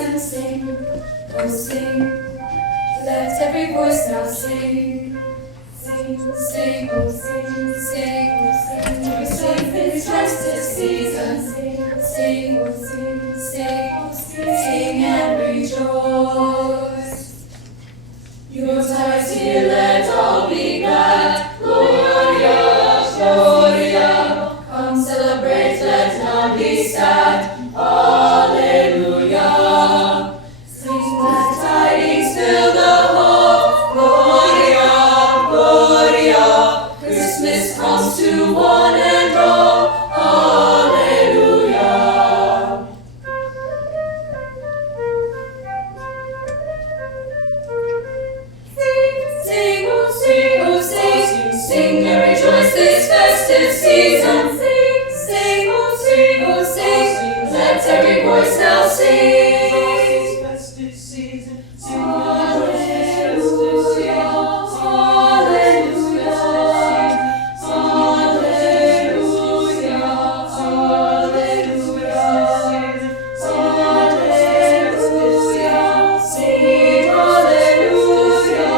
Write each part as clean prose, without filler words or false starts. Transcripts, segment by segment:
season, sing, oh sing. Let every voice now sing. Sing, sing, oh sing, sing, oh sing. Rejoice this festive season. Sing, sing, oh sing, sing, oh sing and rejoice. Yuletide here, let all be glad. Gloria, Gloria. Come celebrate, let none be sad. Alleluia. Sing glad tidings, fill the hall. Gloria, Gloria. Christmas comes to one and all. Alleluia. Sing, oh sing, oh sing, sing and rejoice this festive season. Sing, sing, oh sing, oh sing, let every voice now sing. Festive season, sing Alleluia, Alleluia, Alleluia, Alleluia, Alleluia, sing Alleluia,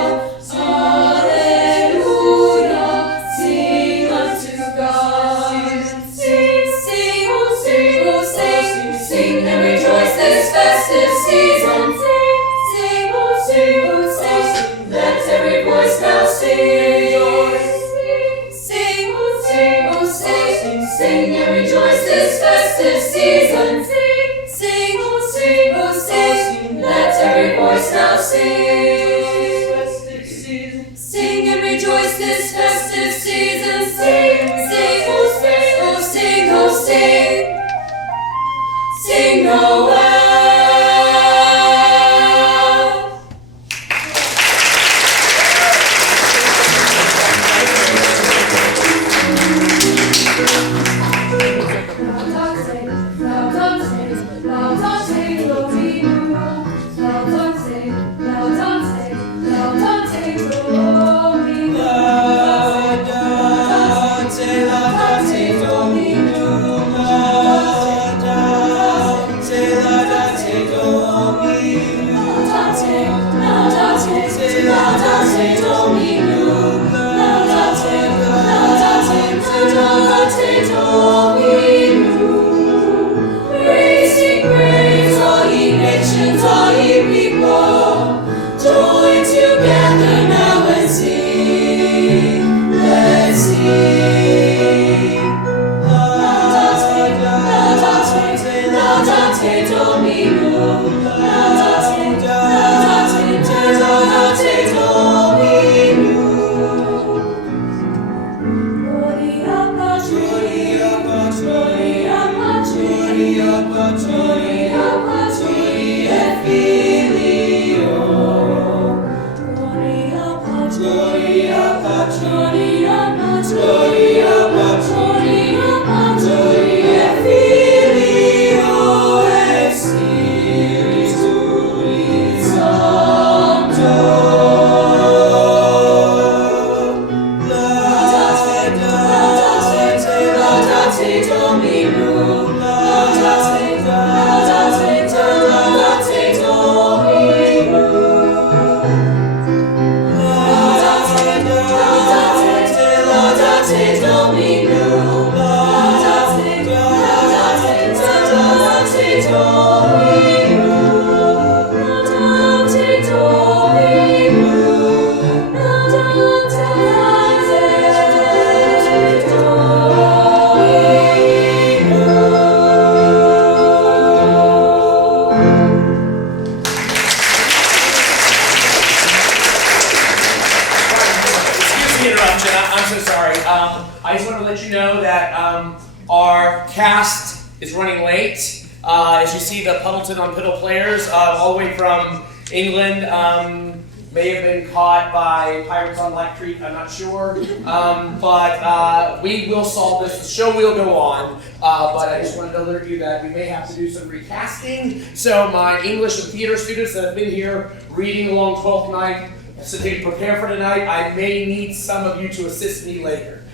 Alleluia, sing unto God. Sing, sing, oh sing, oh sing, sing and rejoice this festive season. Sing, sing, oh sing, oh sing, let every voice now sing. Sing, oh sing, oh sing, sing and rejoice this festive season. Sing, sing, oh sing, oh sing, let every voice now sing. Sing and rejoice this festive season. Sing, sing, oh sing, oh sing, oh sing. Sing Noel. Praising praise, all ye nations, all ye people, join together now and sing. Let's sing. Laudate Dominum, laudate Dominum. Gloria Patri, Gloria Patri et Filio. Gloria Patri, Gloria Patri et Filio et Spiritui Sancto. Laudate Dominum, laudate I'm so sorry. I just want to let you know that our cast is running late. As you see, the Puddleton on Piddle players, all the way from England, may have been caught by Pirates on Black Creek, I'm not sure. But we will solve this. The show will go on. But I just wanted to alert you that we may have to do some recasting. So my English and theater students that have been here reading along 12th Night, so they prepare for tonight. I may need some of you to assist me later.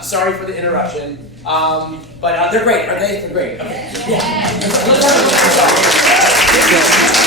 Sorry for the interruption. But they're great, aren't they? They're great. Okay. Yeah. Let's have a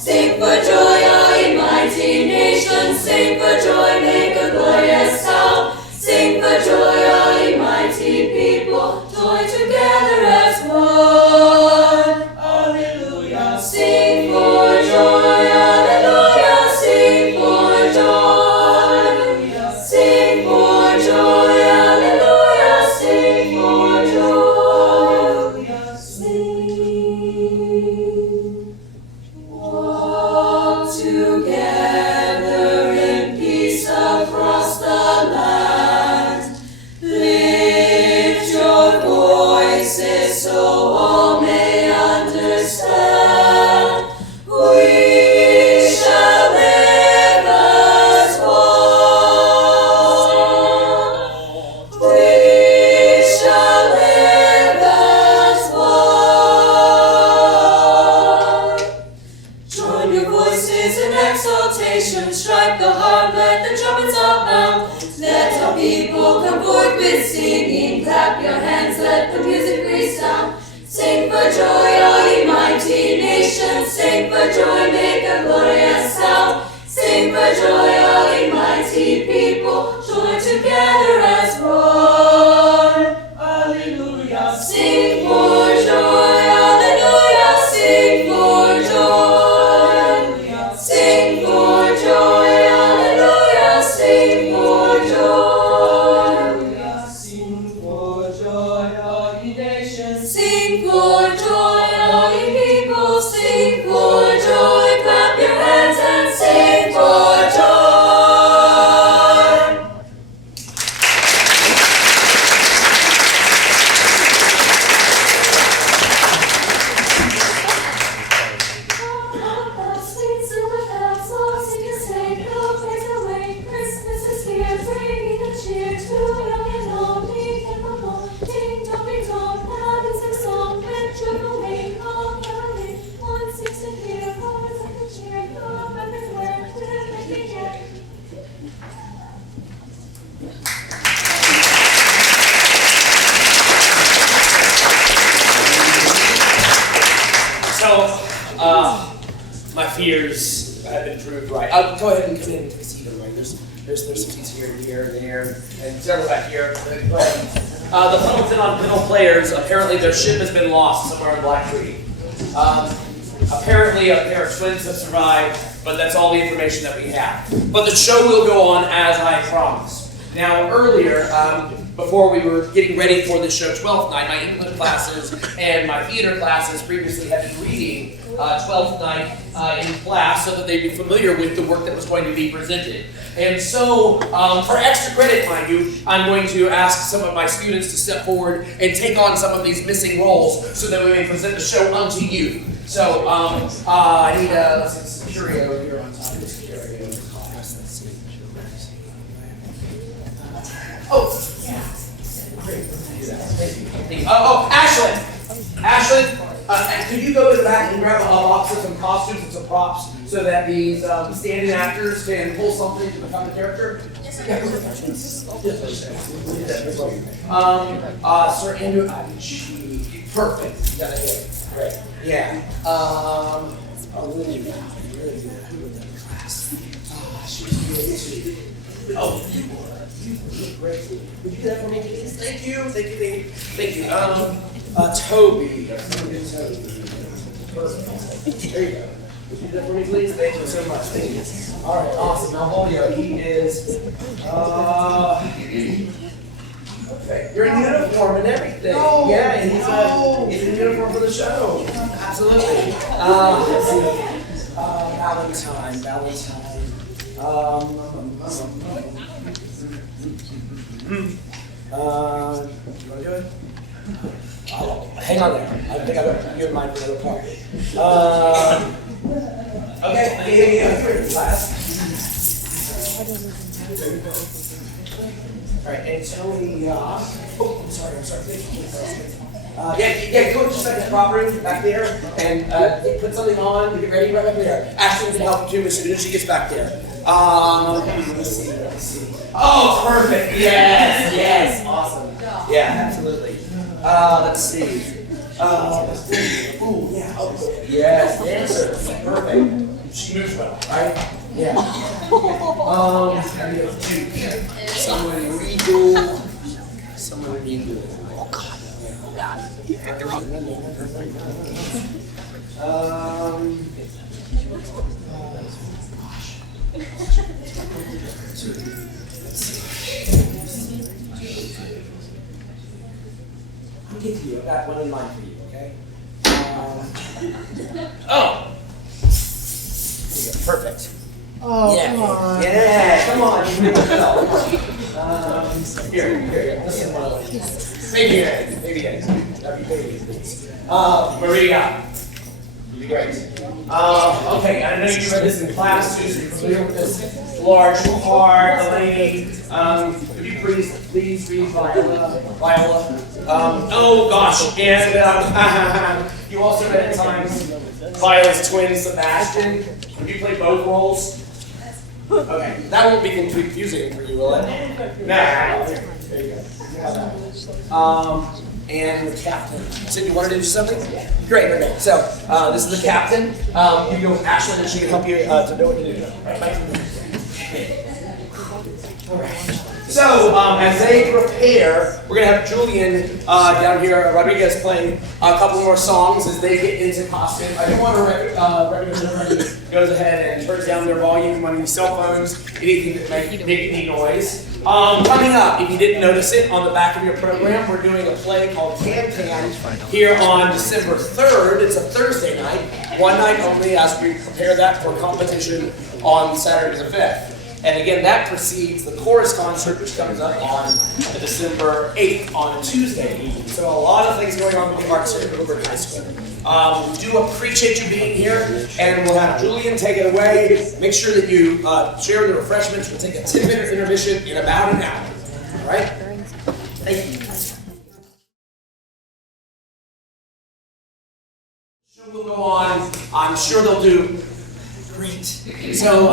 Sing for joy, all ye mighty nations. Sing for joy, make a glorious sound. Sing for joy, all ye mighty people. Join together as one. Alleluia. Sing for joy, alleluia. Sing for joy. Sing for joy, alleluia. Sing for joy. Sing. Walk together in peace across the land. Lift your voices so all may understand. We shall live as one. We shall live as one. Join your voices in exaltation. Strike the harp, let the trumpets sound. Let all people come forth with singing. Clap your hands, let the music resound. Sing for joy, all ye mighty nations. Sing for joy, make a glorious sound. Sing for joy, all ye mighty people. Join together as one. Alleluia. Sing for joy, alleluia. Sing for joy. Sing for joy, alleluia. Sing for joy. Sing for joy, all ye nations. Sing for joy, all ye people. Sing for joy. Clap your hands and sing for joy. Sweet silver bells, all sing a sleigh, go praise away. Christmas is here, bringing the cheer to young and old, meek and the bold. Ding dong, that is their song. With joyful ring, all caroling. One sings to hear, always like a cheer. Go everywhere, to make me hear. So, my fears have been proved right. Go ahead and come in and take a seat. Right, there's some seats here, there, and several back here. Go ahead. The Puddleton on Middle players, apparently their ship has been lost somewhere in Black Creek. Apparently a pair of twins have survived, but that's all the information that we have. But the show will go on as I promised. Now earlier, before we were getting ready for the show Twelfth Night, my English classes and my theater classes previously had been reading Twelfth Night in class so that they'd be familiar with the work that was going to be presented. And so, for extra credit, mind you, I'm going to ask some of my students to step forward and take on some of these missing roles so that we may present the show unto you. So, I need let's get some curio here on top. This curio. Oh, yeah. Great. Thank you. Oh, Ashlyn! Ashlyn, could you go to the back and grab a box of some costumes and some props so that these stand-in actors can pull something to become the character? Yes, sir. Sir Andrew, perfect. You got it. Great. Yeah. Olivia. Who was that class? She was really sweet. Oh, you were. You look great. Would you do that for me, please? Thank you. Thank you. Toby. Perfect. There you go. Would you do that for me, please? Thank you so much. Thank you. All right, awesome. Malvolio, he is, okay. You're in uniform and everything. No, yeah, and he's in uniform for the show. Absolutely. Let's see. Valentine. You want to do it? Hang on there. I think I've got you in mind for another part. Okay, class. All right, Antonia. Oh, I'm sorry. Yeah, go just like the prop room back there and put something on, get ready right back there. Ashley can help too as soon as she gets back there. Let's see. Oh, perfect. Yes. Awesome. Yeah, absolutely. Let's see. Ooh, yeah. Oh, yes, dancer. Perfect. she moves well, right? Yeah. Someone regal. Someone regal. Oh God. I'll get to you. I've got one in mind for you, okay? Oh! There you go. Perfect. Oh, Yeah. come on. Yeah, come on. Here. This is one of those. Baby eggs. That'd be baby eggs. Maria. You'd be great. Okay, I know you read this in class too, so you're familiar with this large part, the lady. Could you please read Viola? Oh gosh, and you also read at times Viola's twin Sebastian. Would you play both roles? Okay, that won't be confusing for you, will it? No. There you go. And the captain. So you wanted to do something? Great. Okay. So this is the captain. You go with Ashley, and she can help you to know what to do. All right. So as they prepare, we're gonna have Julian down here, Rodriguez, playing a couple more songs as they get into costume. I do want to recommend everybody goes ahead and turns down their volume on your cell phones, anything that might make any noise. Coming up, if you didn't notice it, on the back of your program, we're doing a play called Can here on December 3rd. It's a Thursday night, one night only, as we prepare that for competition on Saturday the 5th. And again, that precedes the chorus concert, which comes up on December 8th on Tuesday evening. So a lot of things going on with the arts here at Middleburg High School. We do appreciate you being here, and we'll have Julian take it away. Make sure that you share the refreshments. We'll take a 10-minute intermission in about an hour. All right? Thank you. We'll go on. I'm sure they'll do great. So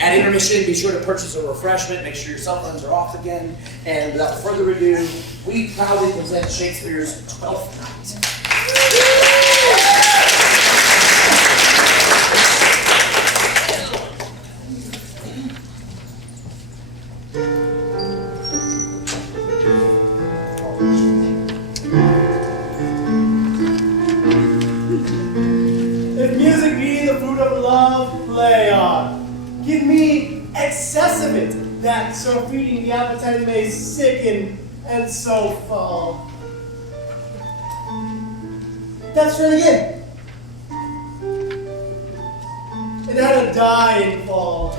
at intermission, be sure to purchase a refreshment. Make sure your cell phones are off again. And without further ado, we proudly present Shakespeare's Twelfth Night. If music be the fruit of love, play on. Give me excess of it, that so feeding the appetite may sicken and so fall. That's right again. It had a dying fall.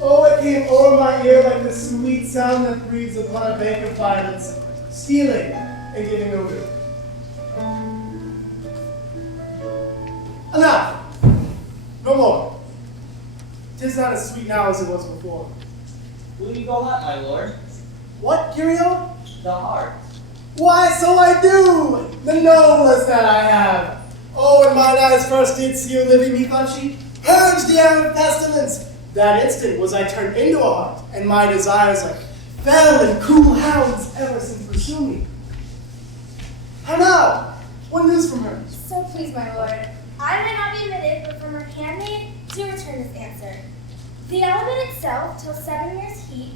Oh, it came over my ear like the sweet sound that breathes upon a bank of violets, stealing and giving over. Enough! No more. 'Tis not as sweet now as it was before. Will you go out, my lord? What, Curio? The heart. Why, so I do! The noblest that I have. Oh, when mine eyes first did see you living, methought she purged the air of pestilence. That instant was I turned into a heart, and my desires like fell and cool hounds ever since pursue me. How now? What news from her? So please, my lord, I might not be admitted, but from her handmaid do return this answer. The element itself, till 7 years heat,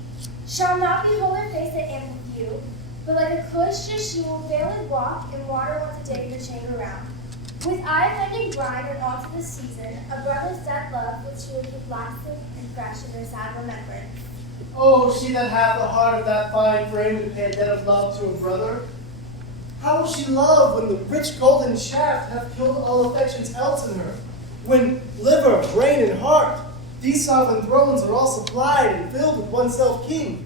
shall not behold her face at ample view, but like a cloister she will veiled walk in water once a day her chamber round. With eye finding brine and all to the season, a brother's dead love which she will keep lasting and fresh in her sad remembrance. Oh, she that hath the heart of that fine frame to pay a debt of love to a brother. How will she love when the rich golden shaft hath killed all affections else in her? When liver, brain, and heart, these sovereign thrones are all supplied and filled with one self-king.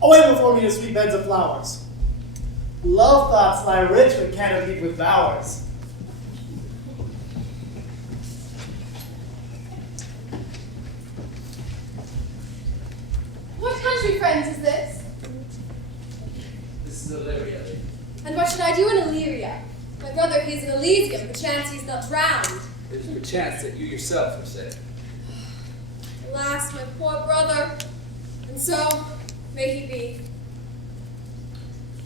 Away before me to sweet beds of flowers. Love thoughts lie rich when canopied with bowers. What country, friends, is this? This is Illyria. And what should I do in Illyria? My brother, he's in Elysium, perchance he's not drowned. It is perchance that you yourself have said. Alas, my poor brother. And so, may he be.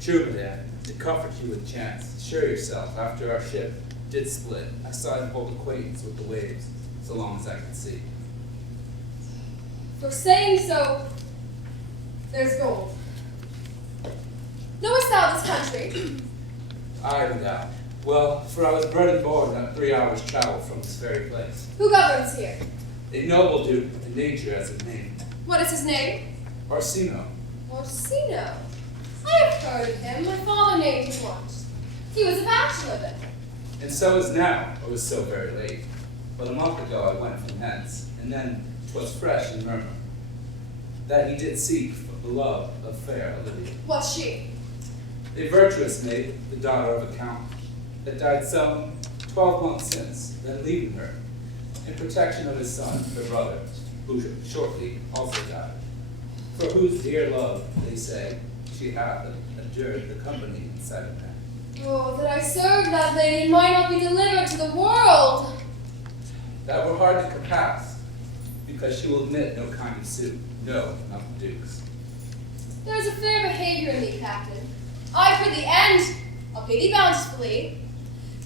True, madame, to comfort you with chance, assure yourself, after our ship, did split, I saw him hold acquaintance with the waves, so long as I could see. For saying so, there's gold. Knowest thou this country? I am thou. Well, for I was bred and born on 3 hours' travel from this very place. Who governs here? A noble duke with nature as a name. What is his name? Orsino. Orsino. I have heard of him. My father named him once. He was a bachelor then. And so is now. It was so very late. But a month ago I went from hence, and then 'twas fresh in murmur that he did seek for the love of fair Olivia. What's she? A virtuous maid, the daughter of a count, that died some 12 months since, then leaving her, in protection of his son, her brother, who shortly also died, for whose dear love, they say, she hath endured the company inside of man. Oh, that I served that lady and might not be delivered to the world. That were hard to compass, because she will admit no kind of suit, no, not the Duke's. There is a fair behavior in thee, Captain. I for the end, I'll pay thee bountifully.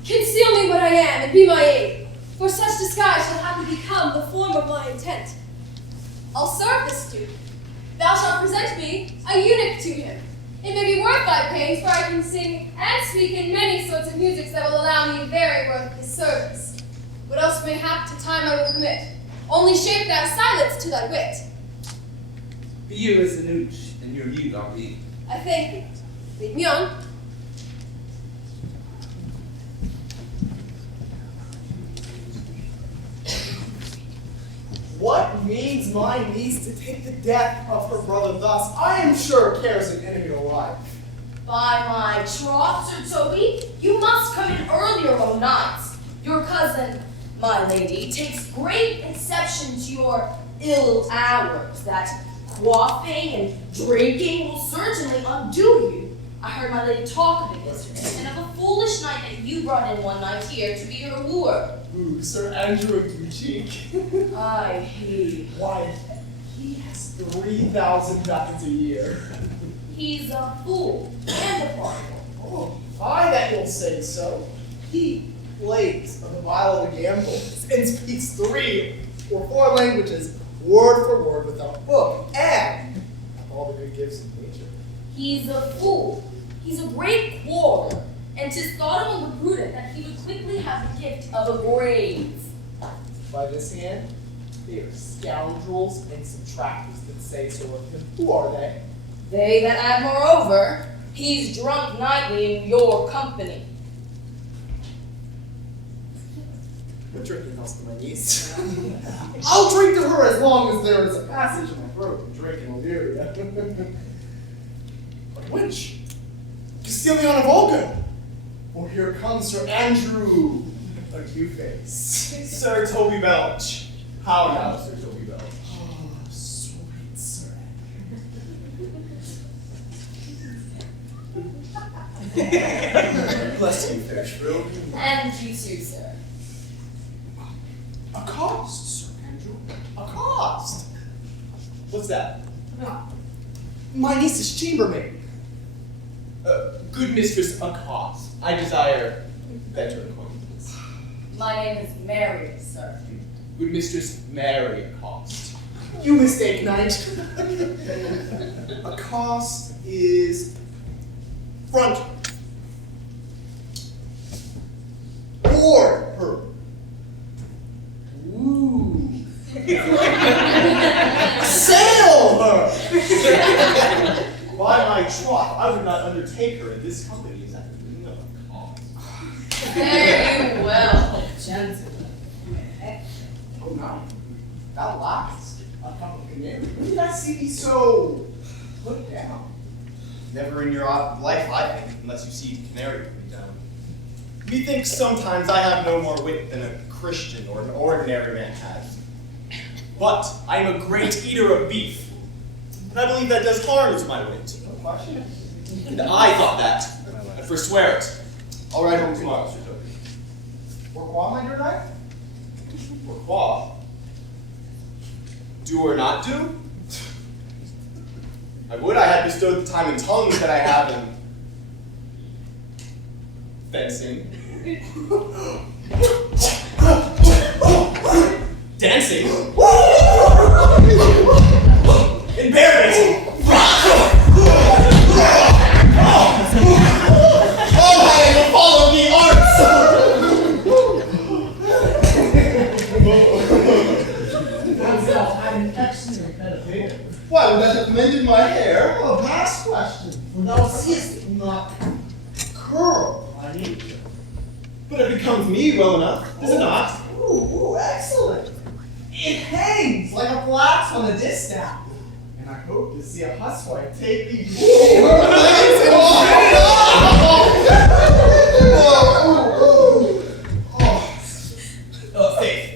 Conceal me what I am, and be my aid, for such disguise shall have to become the form of my intent. I'll serve this Duke. Thou shalt present me a eunuch to him. It may be worth thy pains, for I can sing and speak in many sorts of musics that will allow me very worth his service. What else mayhap to time I will commit? Only shape thou silence to thy wit. Be you as the nooch, and your mute I'll be. I thank thee. Lead me on. What means my niece to take the death of her brother thus? I am sure cares an enemy alive. By my troth, Sir Toby, you must come in earlier o' nights. Your cousin, my lady, takes great exception to your ill hours, that quaffing and drinking will certainly undo you. I heard my lady talk of it yesterday, and of a foolish knight that you brought in one night here to be her wooer. Ooh, Sir Andrew Ducheek. Aye, he. Why, he has 3,000 ducats a year. He's a fool and a particle. Oh, aye, that you'll say so. He plays on the violent gambles and speaks 3 or 4 languages, word for word, without a book, and have all the good gifts of nature. He's a fool. He's a great quarreler, and 'tis thought among the prudent that he would quickly have the gift of a grave. By this hand, they are scoundrels and subtractors that say so of him. Who are they? They that add moreover, he's drunk nightly in your company. What drinking else to my niece? I'll drink to her as long as there is a passage in my throat and drinking will do. But which? Castilian of Volga. For here comes Sir Andrew, a Q-face. Sir Toby Belch. How now, Sir Toby Belch? Oh, sweet Sir Andrew. Bless you, fair shrew. And you too, sir. A cost, Sir Andrew. A cost. What's that? My niece's chambermaid. Good mistress, a cost. I desire better acquaintance. My name is Mary, sir. Good mistress, Mary, a cost. You mistake, knight. A cost is front. Board her. Ooh. Sail her. By my troth, I would not undertake her in this company as after doing of a cost. Fare you well, gentlemen. Oh, now, thou liest. A couple of canaries. When did I see thee so put down? Never in your life, I think, unless you see canary put me down. Methinks sometimes I have no more wit than a Christian or an ordinary man has. But I am a great eater of beef, and I believe that does harm to my wit. And I thought that, and forswear it. I'll ride home tomorrow, Sir Toby. Pourquoi, my dear knight? Pourquoi? Do or not do? I would I had bestowed the time and tongue that I have in fencing, Dancing? Embarrassing! Oh, I will follow the arts! I'm an excellent meditator. Why would that have mended my hair? Oh, last question. For thou seest it will not curl on you. But it becomes me well enough, does it not? Ooh, excellent. It hangs like a flax on a distaff. And I hope to see a housewife take the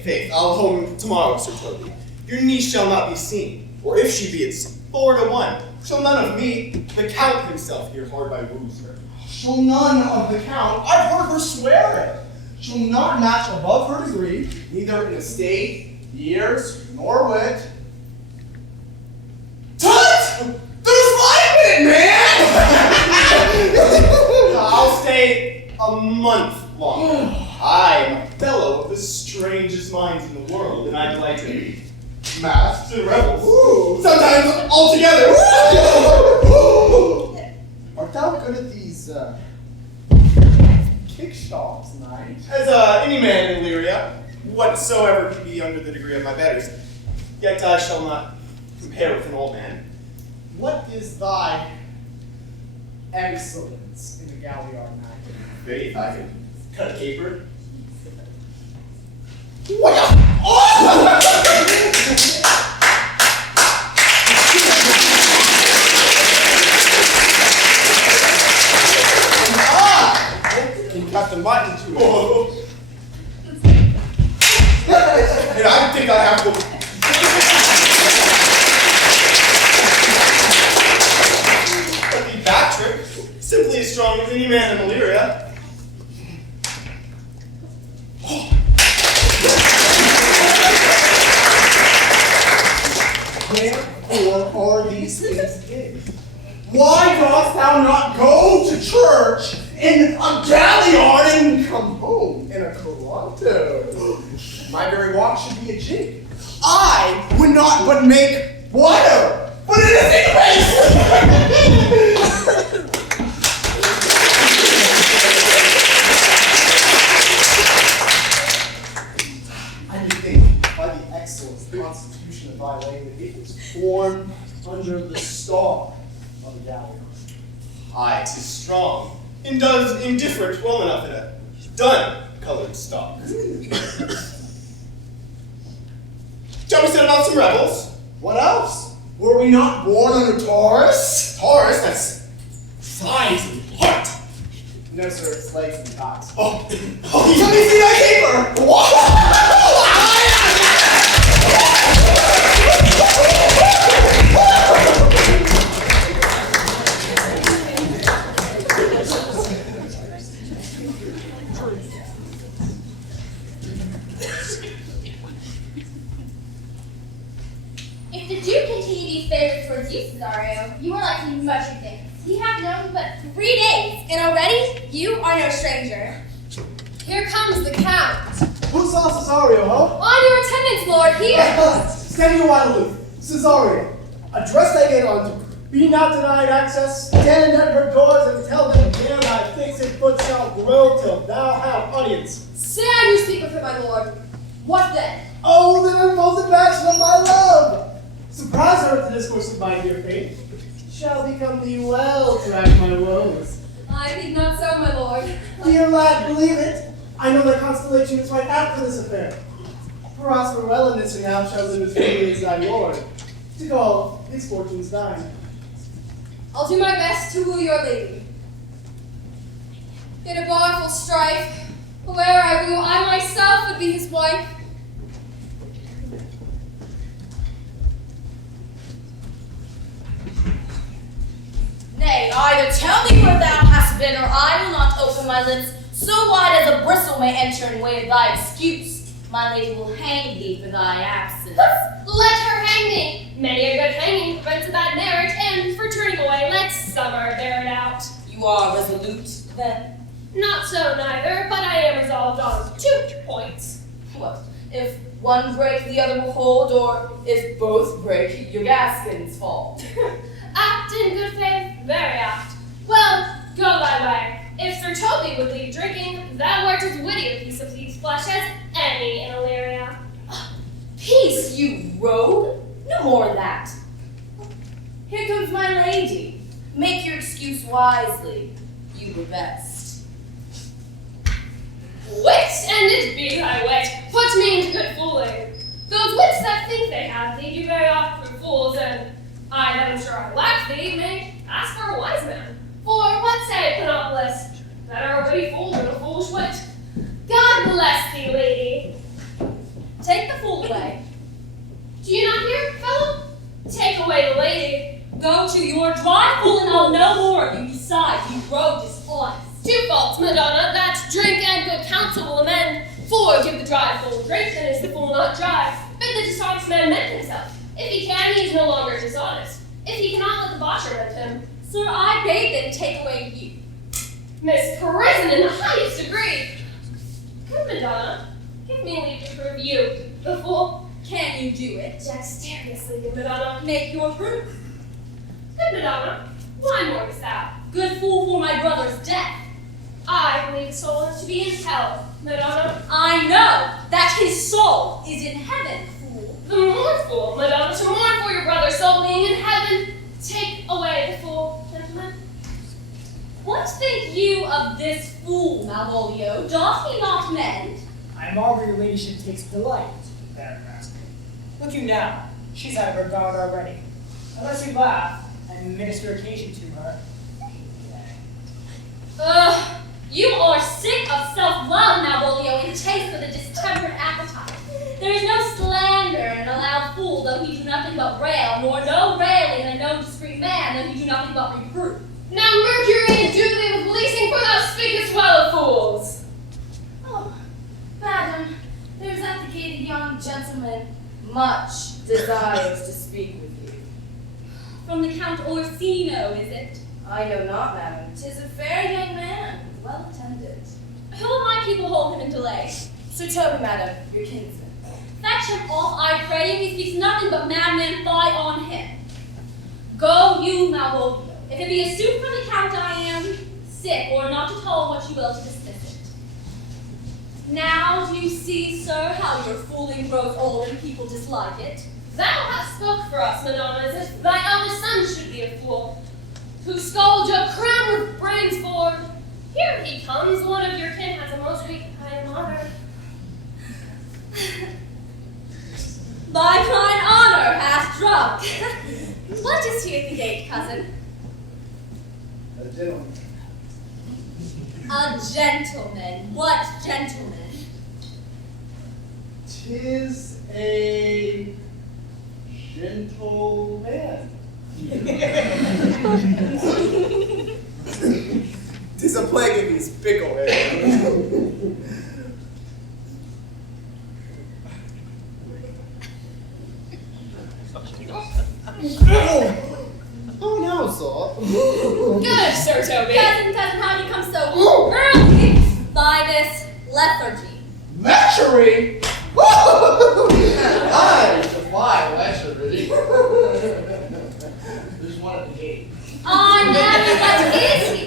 Faith, I'll home tomorrow, Sir Toby. Your niece shall not be seen, or if she be, it's 4 to 1. Shall none of me, the Count himself, here hard by woos her. Shall none of the count, I've heard her swear it, shall not match above her degree, neither in estate, years, nor wit. Tut! There's life in it, man! I'll stay a month longer. I'm a fellow of the strangest minds in the world, and I delight in masks and revels. Ooh. Sometimes all together. Art thou good at these, kickshaws, knight? As any man in Illyria, whatsoever he be under the degree of my betters, yet I shall not compare with an old man. What is thy excellence in the galliard, knight? Faith, I can cut a caper. You cut the mutton to it. And I think I have to. But the back trick, simply as strong as any man in Illyria. Wherefore are these things hid? Why dost thou not go to church in a galliard and come home in a Toronto? My very walk should be a jig. I would not but make water, but it is I think by the excellence constitution of thy language, it was formed under the star of the galliard. Aye, 'tis strong, and does indifferent well enough in a dun-colored stock. Shall we set about some rebels? What else? Were we not born under Taurus? Taurus, that's size and heart. No, sir, it's legs and thighs. Oh, Let me see thy caper! If the Duke continue to be favored towards you, Cesario, you are likely much advanced. He hath known but 3 days, and already you are no stranger. Here comes the Count. Who saw Cesario, huh? On your attendance, Lord, here. Stand your while aloof. Cesario, address thy gate unto. Be not denied access. Stand at her doors and tell them there thy fixed foot shall grow till thou have audience. Say I do speak with her, my lord. What then? Oh, the impulsive passion of my love! Surprise her with the discourse of my dear faith. Shall become thee well to act my woes. I think not so, my lord. Dear lad, believe it. I know the constellation is right apt for this affair. Prosper well in this, and thou shalt live as freely as thy lord. To call his fortunes thine. I'll do my best to woo your lady. In a bondful strife, where I woo, I myself would be his wife. Nay, either tell me where thou hast been, or I will not open my lips so wide as a bristle may enter in way of thy excuse. My lady will hang thee for thy absence. Let her hang me. Many a good hanging prevents a bad marriage, and for turning away, let summer bear it out. You are resolute, then? Not so neither, but I am resolved on 2 points. What? If one break, the other will hold, or if both break, your gaskins fall. Apt in good faith, very apt. Well, go thy way. If Sir Toby would leave drinking, thou art as witty a piece of thieves' flesh as any in Illyria. Peace, you rogue! No more of that. Here comes my lady. Make your excuse wisely. You were best. Wit, and it be thy wit, put me into good fooling. Those wits that think they have thee do very oft prove fools, and I that am sure I lack thee may ask for a wise man. For what say Panopolis? Better a witty fool than a foolish wit. God bless thee, lady. Take the fool away. Do you not hear, fellow? Take away the lady. Go to your dry fool, and I'll no more of you. Besides, you grow dishonest. 2 faults, Madonna, that drink and good counsel will amend. For give the dry fool drink, then is the fool not dry. Bid the dishonest man mend himself. If he can, he is no longer dishonest. If he cannot, let the botcher mend him. Sir, I bade them take away you. Misprison in the highest degree. Good Madonna, give me leave to prove you, the fool. Can you do it? Dexterously, good Madonna. Make your proof. Good Madonna, why mournest thou? Good fool for my brother's death. I believe his soul is to be in hell, Madonna. I know that his soul is in heaven, fool. The more fool, Madonna, to mourn for your brother's soul being in heaven. Take away the fool, gentlemen. What think you of this fool, Malvolio? Doth he not mend? I marvel your ladyship takes delight, Baron Rascal. Look you now, she's out of her guard already. Unless you laugh and minister occasion to her. You are sick of self-love, Malvolio, and taste for the distempered appetite. There is no slander in a loud fool, though he do nothing but rail, nor no railing in a no discreet man, though he do nothing but reproof. Now Mercury and do thee with leasing, for thou speakest well of fools. Oh, madam, there's at the gate a young gentleman much desires to speak with you. From the Count Orsino, is it? I know not, madam. 'Tis a fair young man, well attended. Who of my people hold him in delay? Sir Toby, madam, your kinsman. Fetch him off, I pray you. He speaks nothing but madman fly on him. Go you, Malvolio. If it be a suit for the Count, I am sick, or not at all what you will to dismiss it. Now do you see, sir, how your fooling grows old and people dislike it? Thou hast spoke for us, Madonna, as if thy eldest son should be a fool, who scolds your crown with brains for. Here he comes, one of your kin has a most weak kind honor. Thy kind honor hath drunk. What is here at the gate, cousin? A gentleman. A gentleman. What gentleman? 'Tis a gentle man. 'Tis a plague of these pickle heads. Oh, now, sir. Good, Sir Toby. Cousin, how do you come so early by this lethargy? Lechery? I defy lechery. There's one at the gate. I never, what is he?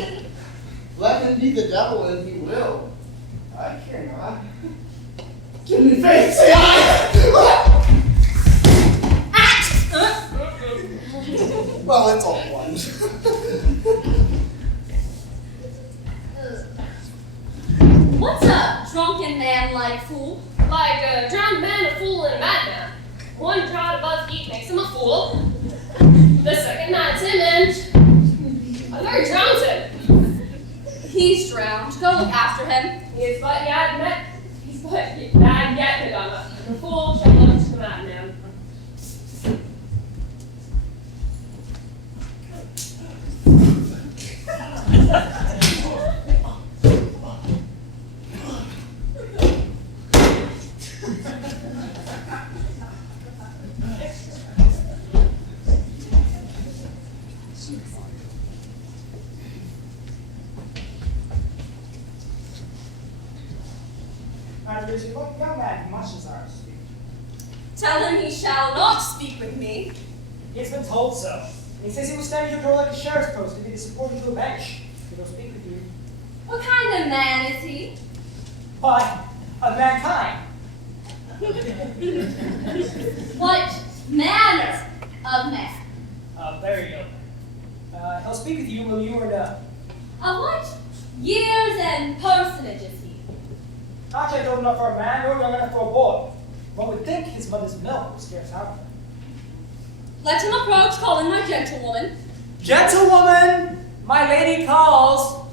Let him be the devil and he will. I care not. Give me faith, say I! Well, it's all one. What's a drunken man like fool? Like a drowned man, a fool, and a madman. One draught above heat makes him a fool. The second mads him, and a third drowns him. He's drowned. Go look after him. He is but yet he's but bad yet, Madonna. The fool shall look to the madman. you like a young man who much desires to speak. Tell him he shall not speak with me. He has been told so. And he says he will stand at your door like a sheriff's post and be to support you to a bench. He will speak with you. What kind of man is he? Why, of mankind. What manner of man? Very ill. He'll speak with you, will you or no? Of what years and personage is he? Not yet old enough for a man, nor young enough for a boy. One would think his mother's milk was scarce out of him. Let him approach, calling my gentlewoman. Gentlewoman, my lady calls.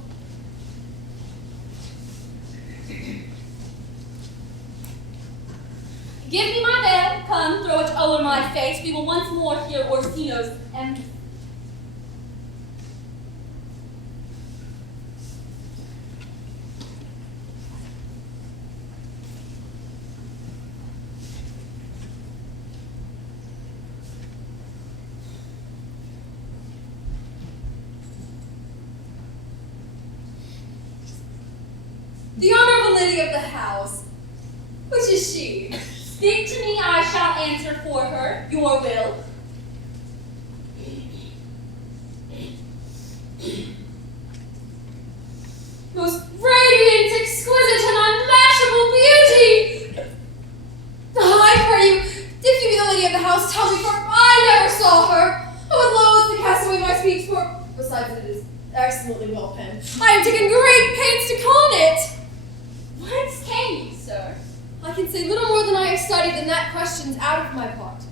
Give me my veil, come, throw it over my face. We will once more hear Orsino's emphasis. The honorable lady of the house, which is she? Speak to me, I shall answer for her. Your will. Most radiant, exquisite, and unmatchable beauty! I pray you, if you be the lady of the house, tell me, for I never saw her. I would loathe to cast away my speech, for, besides it is excellently well penned, I have taken great pains to con it. Whence came you, sir? I can say little more than I have studied, and that question's out of my part.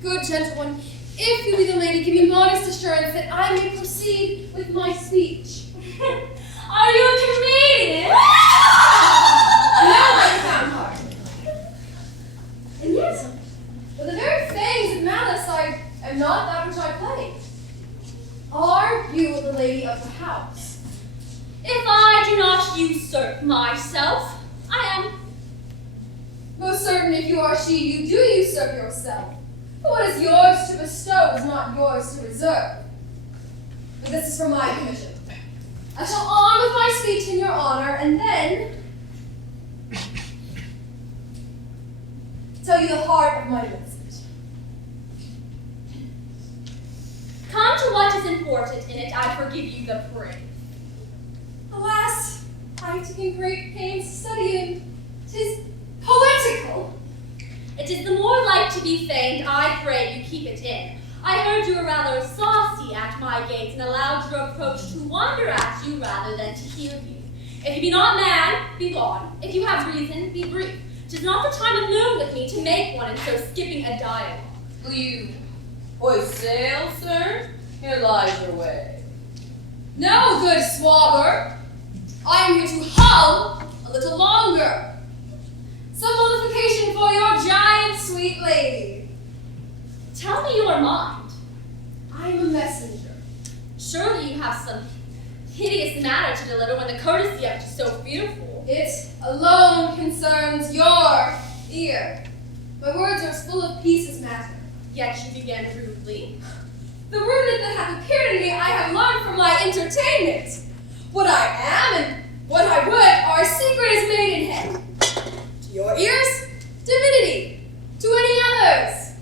Good gentleman, if you be the lady, give me modest assurance that I may proceed with my speech. Are you a comedian? No, I found hard. And yet, with the very fangs of malice, I am not that which I play. Are you the lady of the house? If I do not usurp myself, I am. Most certain if you are she, you do usurp yourself. For what is yours to bestow is not yours to reserve. But this is for my commission. I shall arm with my speech in your honor, and then tell you the heart of my message. Come to what is important in it, I forgive you the praise. Alas, I have taken great pains to study it. 'Tis poetical. It is the more like to be feigned, I pray you keep it in. I heard you were rather saucy at my gates, and allowed your approach to wonder at you rather than to hear you. If you be not man, be gone. If you have reason, be brief. 'Tis not the time of noon with me to make one, and so skipping a dialogue. Will you hoist sail, sir? Here lies your way. No, good swabber. I am here to hum a little longer. Some mollification for your giant sweet lady. Tell me your mind. I am a messenger. Surely you have some hideous matter to deliver when the courtesy of it is so fearful. It alone concerns your ear. My words are full of peace's matter. Yet you began rudely. The rudeness that hath appeared in me I have learned from my entertainment. What I am and what I would are secret as maidenhead. To your ears, divinity. To any others,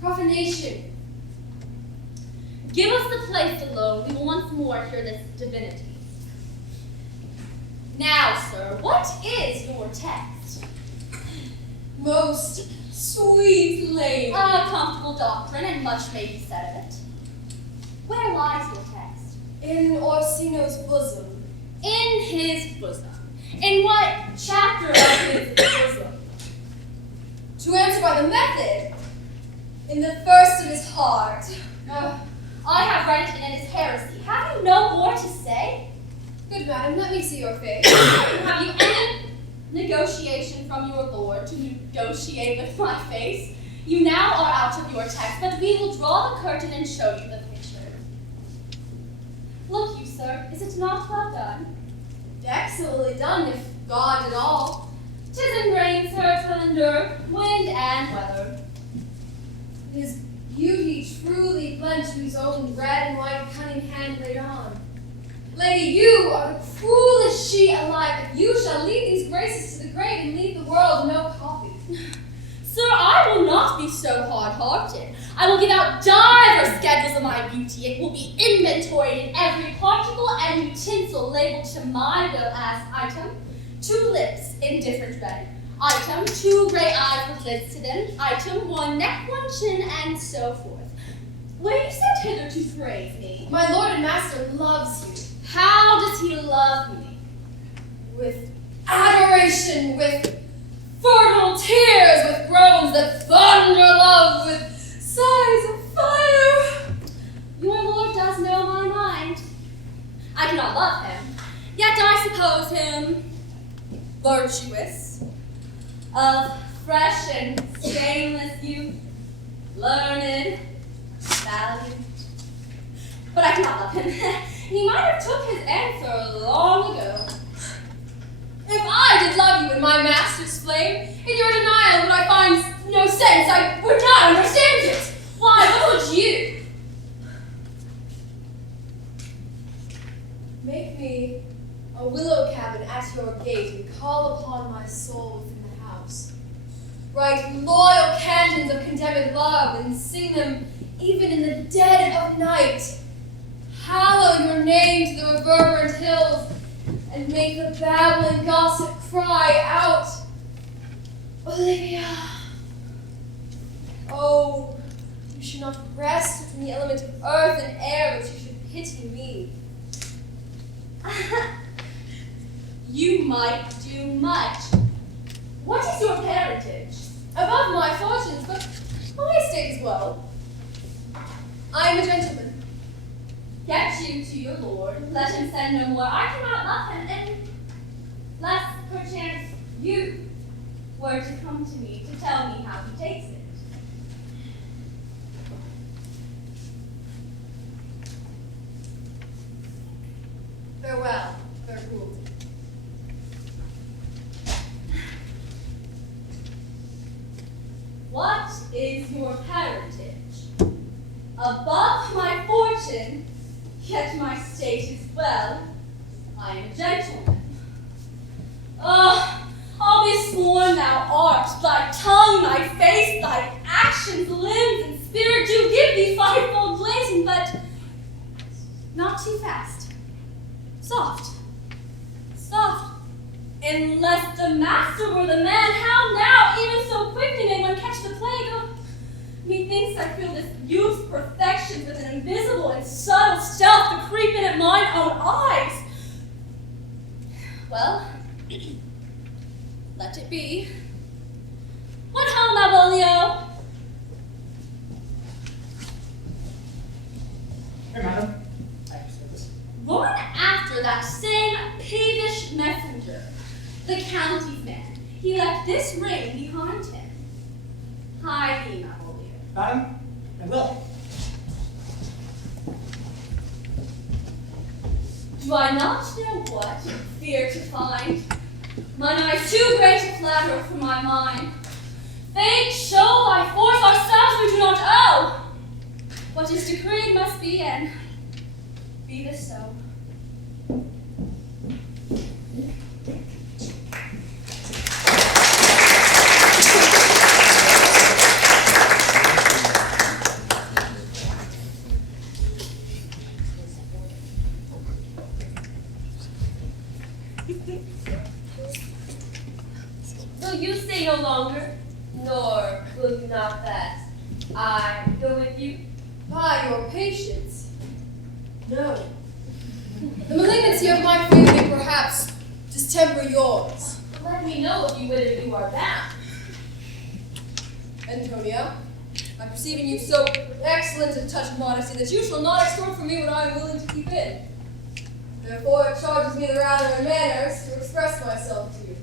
profanation. Give us the place alone. We will once more hear this divinity. Now, sir, what is your text? Most sweet lady. A comfortable doctrine, and much may be said of it. Where lies your text? In Orsino's bosom. In his bosom. In what chapter of his bosom? To answer by the method, in the first of his heart. I have read it, and it is heresy. Have you no more to say? Good madam, let me see your face. Have you any negotiation from your lord to negotiate with my face? You now are out of your text, but we will draw the curtain and show you the picture. Look you, sir, is it not well done? Excellently done, if God did all. 'Tis in grain, sir, 'twill endure wind and weather. His beauty truly blent to his own red and white cunning hand laid on. Lady, you are the cruelest she alive, if you shall lead these graces to the grave and leave the world no copy. Sir, I will not be so hard-hearted. I will give out divers schedules of my beauty. It will be inventoried in every particle and utensil labeled to my will as item, 2 lips in different red. Item, 2 gray eyes with lids to them. Item, 1 neck, 1 chin, and so forth. Will you sent hither to praise me? My lord and master loves you. How does he love me? With adoration, with fertile tears, with groans that thunder love, with sighs of fire. Your lord does know my mind. I cannot love him, yet I suppose him virtuous, of fresh and stainless youth, learned, valiant. But I cannot love him. He might have took his answer long ago. If I did love you in my master's flame, in your denial would I find no sense, I would not understand it. Why, what would you? Make me a willow cabin at your gate and call upon my soul within the house. Write loyal canons of condemned love and sing them even in the dead of night. Hallow your name to the reverberant hills and make the babbling gossip cry out, Olivia. Oh, you should not rest within the element of earth and air, but you should pity me. You might do much. What is your parentage? Above my fortunes, but my estate as well. I am a gentleman. Get you to your lord, let him send no more. I cannot love him, unless perchance you were to come to me to tell me how he takes it. Farewell, fair cruelty. What is your parentage? Above my fortune, yet my state is well. I am a gentleman. I'll be sworn thou art, thy tongue, thy face, thy actions, limbs, and spirit do give thee fivefold blazon, but not too fast. Soft, soft. Unless the master were the man, how now, even so quickly may one catch the plague? Oh, methinks I feel this youth's perfections with an invisible and subtle stealth to creep in at mine own eyes. Well, let it be. What ho, Malvolio? Here, madam. I have service. Run after that same peevish messenger, the county's man. He left this ring behind him. Hide thee, Malvolio. Madam, I will. Do I not know what fear to find? Mine eyes too great to flatter for my mind. Fate, show thy force, ourselves we do not owe. What is decreed must be, and be this so. Will you stay no longer? Nor will you not that I go with you? By your patience. No. The malignancy of my fate may perhaps distemper yours. Let me know if you whither you are bound. Antonia, I perceive in you so excellent a touch of modesty that you shall not extort from me what I am willing to keep in. Therefore, it charges me the rather in manners to express myself to you.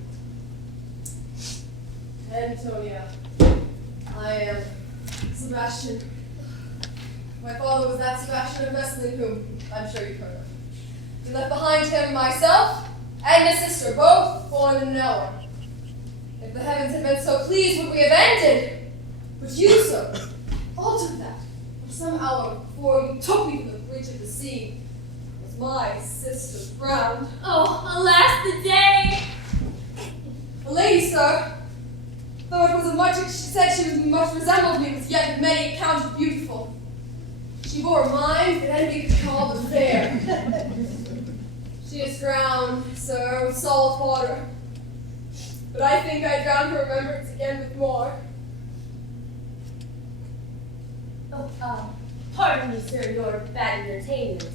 Antonia, I am Sebastian. My father was that Sebastian of Messling whom I'm sure you've heard of. He left behind him myself and a sister, both born in Noah. If the heavens had been so pleased, would we have ended? But you, sir, altered that. For some hour before you took me to the breach of the sea, was my sister drowned. Oh, alas the day! The lady, sir, though it was a much, she said she was much resembled me, was yet in many accounts beautiful. She bore a mind that envy could call but fair. She is drowned, sir, with salt water. But I think I drowned her remembrance again with more. Oh, pardon me, sir, your bad entertainment.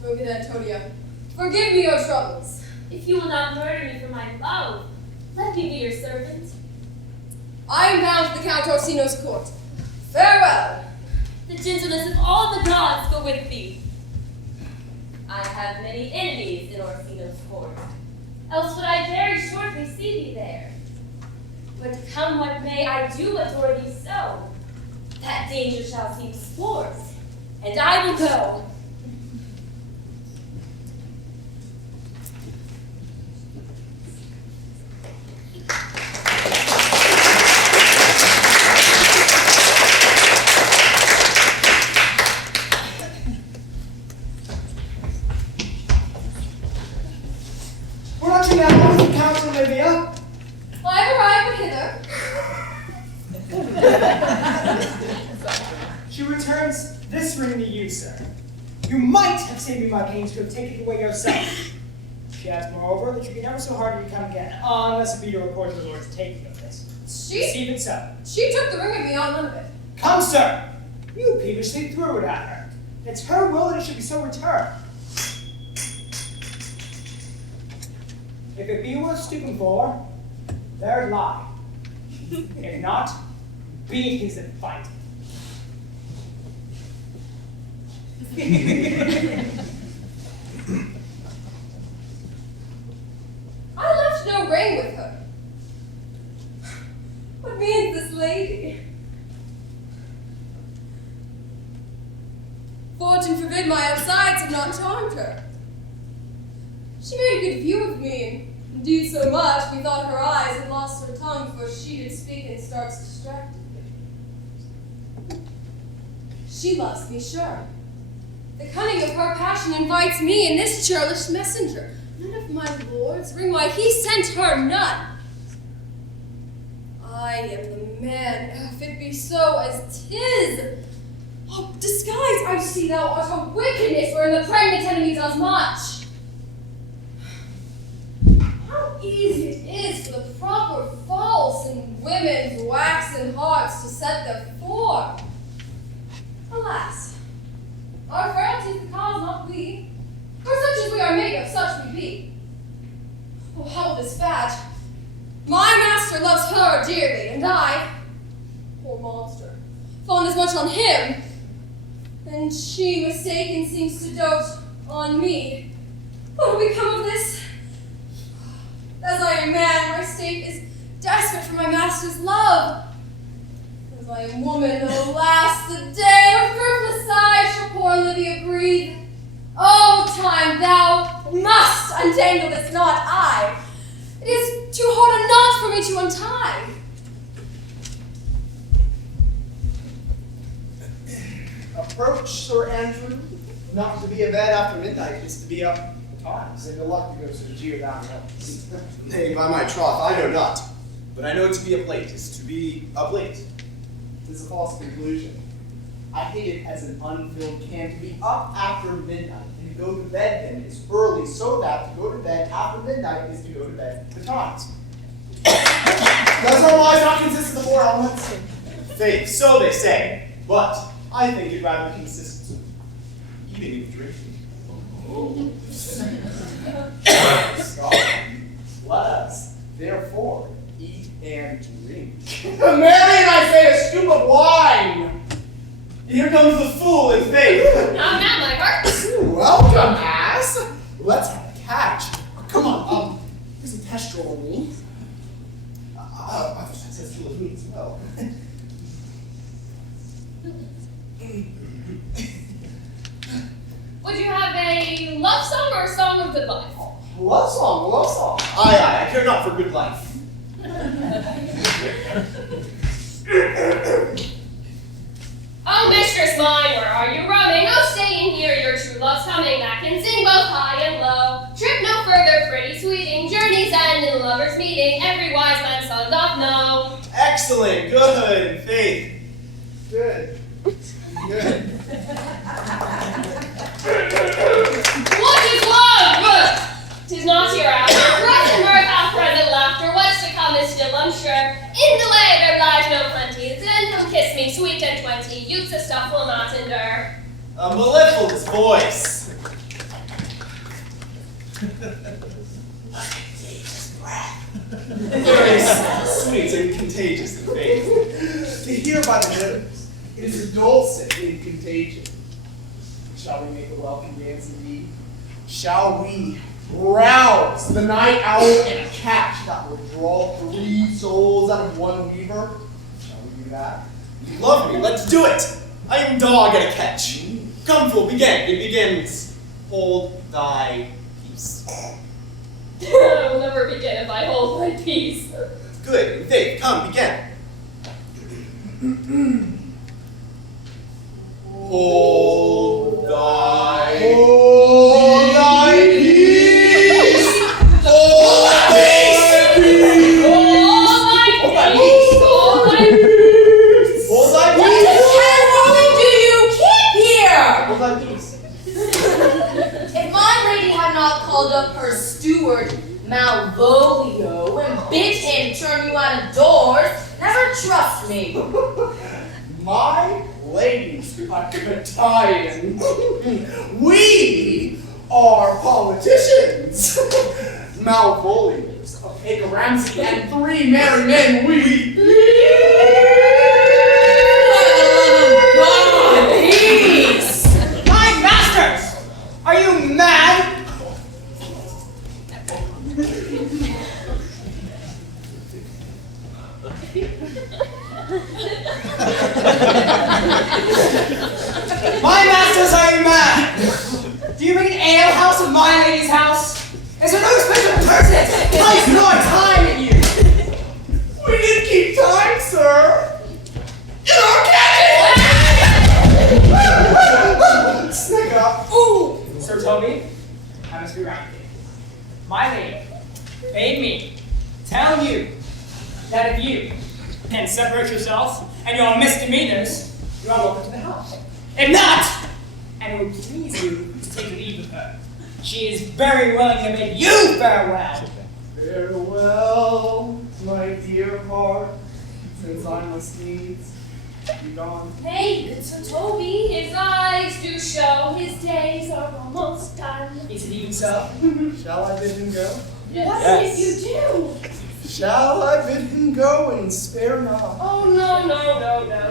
Broken Antonia, forgive me your troubles. If you will not murder me for my love, let me be your servant. I am bound to the Count Orsino's court. Farewell. The gentleness of all the gods go with thee. I have many enemies in Orsino's court, else would I very shortly see thee there. But come what may, I do adore thee so. That danger shall seem sport, and I will go. We're not you now with the Count Olivia. I have arrived hither. She returns this ring to you, sir. You might have saved me my pains to have taken it away yourself. She adds, moreover, that you be never so hard to come again, unless it be to report to the Lord's taking of this. Receive it so. She took the ring of me on none of it. Come, sir! You peevishly threw it at her. It's her will that it should be so returned. If it be worth stooping for, there it lie. If not, be it his that fight. I left no ring with her. What means this lady? Fortune forbid my outsides have not charmed her. She made a good view of me, indeed so much we thought her eyes had lost her tongue before she did speak and starts distracted me. She loves me, sure. The cunning of her passion invites me and this churlish messenger. None of my lord's ring, why he sent her none. I am the man, if it be so as 'tis. Oh, disguise, I see thou art a wickedness wherein the pregnant enemy does much. How easy it is for the proper false in women's waxen hearts to set their form. Alas, our frailty is the cause, not we. For such as we are made of, such we be. Oh, how this badge. My master loves her dearly, and I, poor monster, fond as much on him, and she, mistaken, seems to dote on me. What will become of this? As I am man, my state is desperate for my master's love. As I am woman, alas, the day of fruitless sighs shall poor Olivia breathe. Oh, time, thou must untangle this knot, I. It is too hard a knot for me to untie. Approach, Sir Andrew. Not to be a bed after midnight is to be up betimes. Good luck to go Sir Giordano. Nay, by my troth, I know not. But I know to be up late is to be up late. It is a false conclusion. I hate it as an unfilled can to be up after midnight and go to bed then is early, so that to go to bed after midnight is to go to bed betimes. Does our lives not consist of the 4 elements? Faith, so they say. But I think it rather consists of eating and drinking. Stop. Let us, therefore, eat and drink. Mary and I say a scoop of wine. Here comes the fool in faith. Not now, my heart. Welcome, ass. Let's have a catch. Come on, here's a test roll of me. I've just had test roll of me as well. Would you have a love song or a song of good life? Love song, love song. Aye, aye, I care not for good life. Oh, mistress mine, where are you roaming? Oh, stay in here, your true love's coming back and sing both high and low. Trip no further, pretty sweeting, journey's end and lover Excellent, good, Faith. Good. Good. What is love? 'Tis not hereafter. Present mirth hath present laughter. What's to come is still unsure. In delay there lies no plenty. Then come kiss me, sweet and 20. Youth's a stuff will not endure. A mellifluous voice. Very sweet and contagious in faith. To hear by the lips, it is dulcet in contagion. Shall we make a welcome dance indeed? Shall we rouse the night owl in a catch that will draw 3 souls out of one weaver? Shall we do that? Lovely, let's do it. I am dog at a catch. Come, fool, begin. It begins. Hold thy peace. I will never begin if I hold my peace. Good, in faith, come, begin. Hold thy peace. Hold thy peace. Hold my peace. Hold thy What ceremony do you keep here? Hold thy peace. If my lady had not called up her steward, Malvolio, and bid him turn you out of doors, never trust me. My ladies are Italian. We are politicians. Malvolios, a pig Ramsey, and 3 merry men we Peace! My masters! Are you mad? My masters, are you mad? Do you bring an ale house of my lady's house? Is there no special purpose? Place no time in you! We didn't keep time, sir. You're kidding! Sneak up. Ooh! Sir Toby, I must be round here. My lady bade me tell you that if you can separate yourself and your misdemeanors, you are welcome to the house. If not, and it would please you to take leave of her, she is very willing to bid you farewell. Farewell, my dear heart, since I must needs be gone. Nay, good Sir Toby, his eyes do show his days are almost done. Is it even so? Shall I bid him go? What if you do? Shall I bid him go and spare not? Oh, no,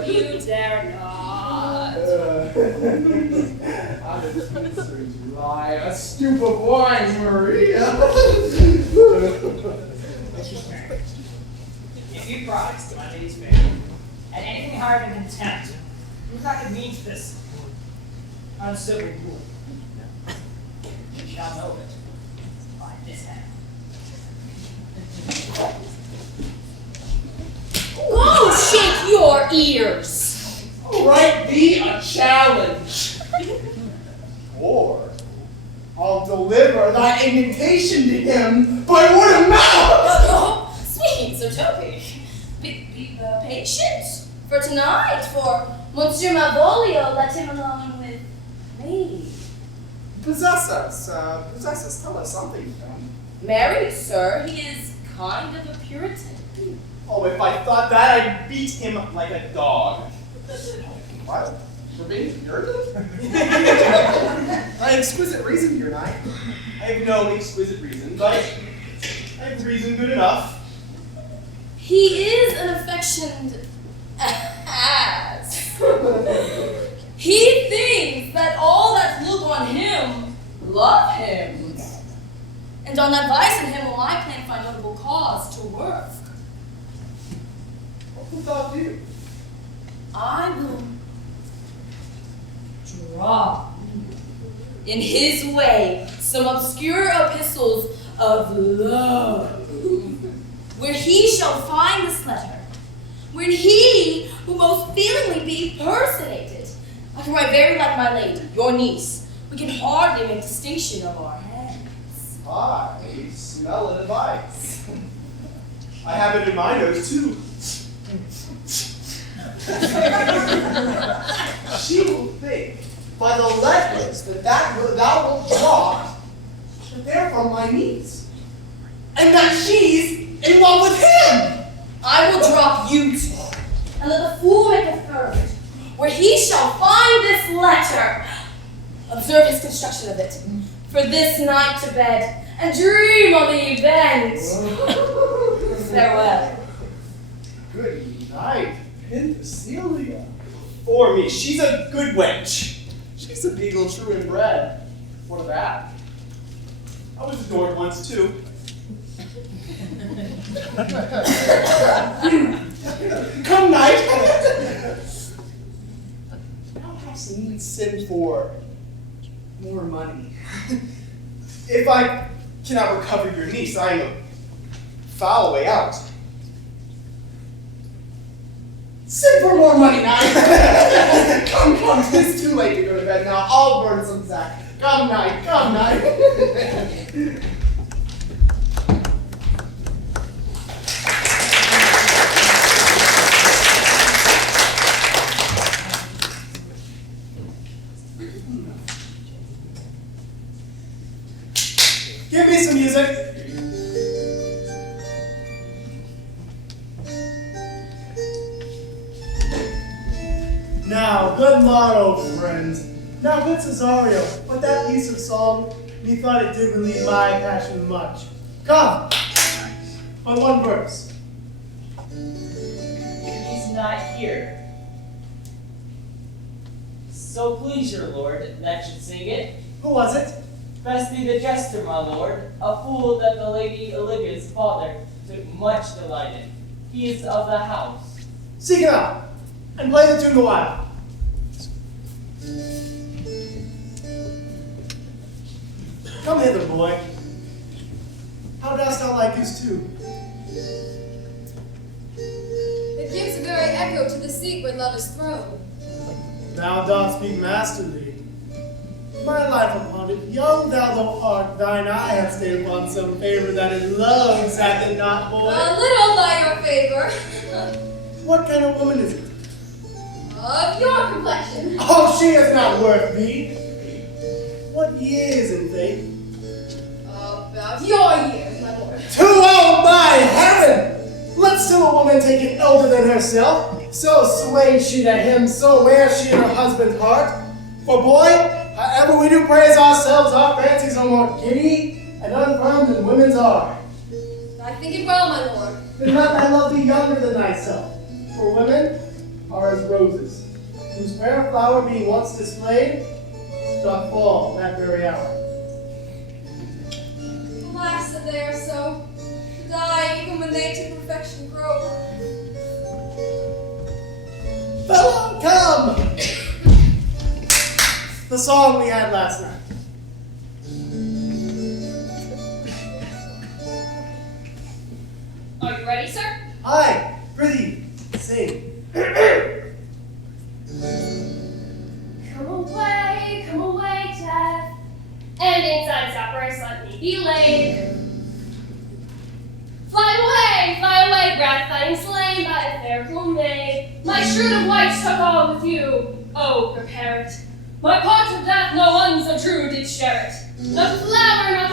you dare not. I'm a teaser, July, a stoop of wine, Maria. If you promise to my lady's favor, and anything higher than contempt, you not could meet this uncivil rule, you shall know it by this hand. Go shake your ears. Write thee a challenge. Or I'll deliver thy invitation to him by word of mouth. Oh, sweet Sir Toby, be patient for tonight, for Monsieur Malvolio let him alone with me. Possess us, tell us something. Marry, sir, he is kind of a Puritan. Oh, if I thought that, I'd beat him like a dog. What? For being Puritan? Thy exquisite reason, your knight. I have no exquisite reason, but I have reason good enough. He is an affectioned ass. He thinks that all that look on him love him. And on advising him will I plan find notable cause to work. What wilt thou do? I will draw in his way some obscure epistles of love, where he shall find this letter, when he will most feelingly be personated. I can write very like my lady, your niece. We can hardly make distinction of our hands. I smell a device. I have it in my nose, too. She will think by the letters that thou wilt drop that they're from my niece, and that she's in love with him. I will drop you two, and let the fool make a third, where he shall find this letter. Observe his construction of it. For this night to bed, and dream on the event. Farewell. Good night, Penthesilea. For me, she's a good wench. She's a beagle true and bred. What of that? I was adored once too. Come night. Thou hast need sin for more money. If I cannot recover your niece, I am a foul way out. Send for more money now. Come, it's too late to go to bed now. I'll burn some sack. Come night. Give me some music. Now, good morrow, friends. Now, good Cesario, but that piece of song, methought it did relieve my passion much. Come, but one verse. He's not here. So please your lord, that should sing it. Who was it? Bestie the jester, my lord, a fool that the lady Olivia's father took much delight in. He is of the house. Seek it out, and play the tune the while. Come hither, boy. How dost thou like this tune? It gives a very echo to the seat where love is thrown. Thou dost speak masterly. My life upon it, young thou though art, thine eye hath stayed upon some favor that it loves, hath it not, boy? A little by your favor. What kind of woman is it? Of your complexion. Oh, she is not worth thee. What years in faith? About your years, my lord. Too old, by heaven! Let still a woman take it elder than herself. So sways she to him, so wears she in her husband's heart. For boy, however we do praise ourselves, our fancies are more giddy and unfirm than women's are. I think it well, my lord. Then let thy love be younger than thyself. For women are as roses, whose fair flower being once displayed, doth fall that very hour. Alas, that they are so, to die even when they to perfection grow. Fellow, come! The song we had last night. Are you ready, sir? Aye, prithee, sing. Come away, death, and inside Zapparis let me be laid. Fly away, breath, I am slain by a fair cruel maid. My shroud of white stuck on with you, oh, prepare it. My part of death no one so true did share it. Not a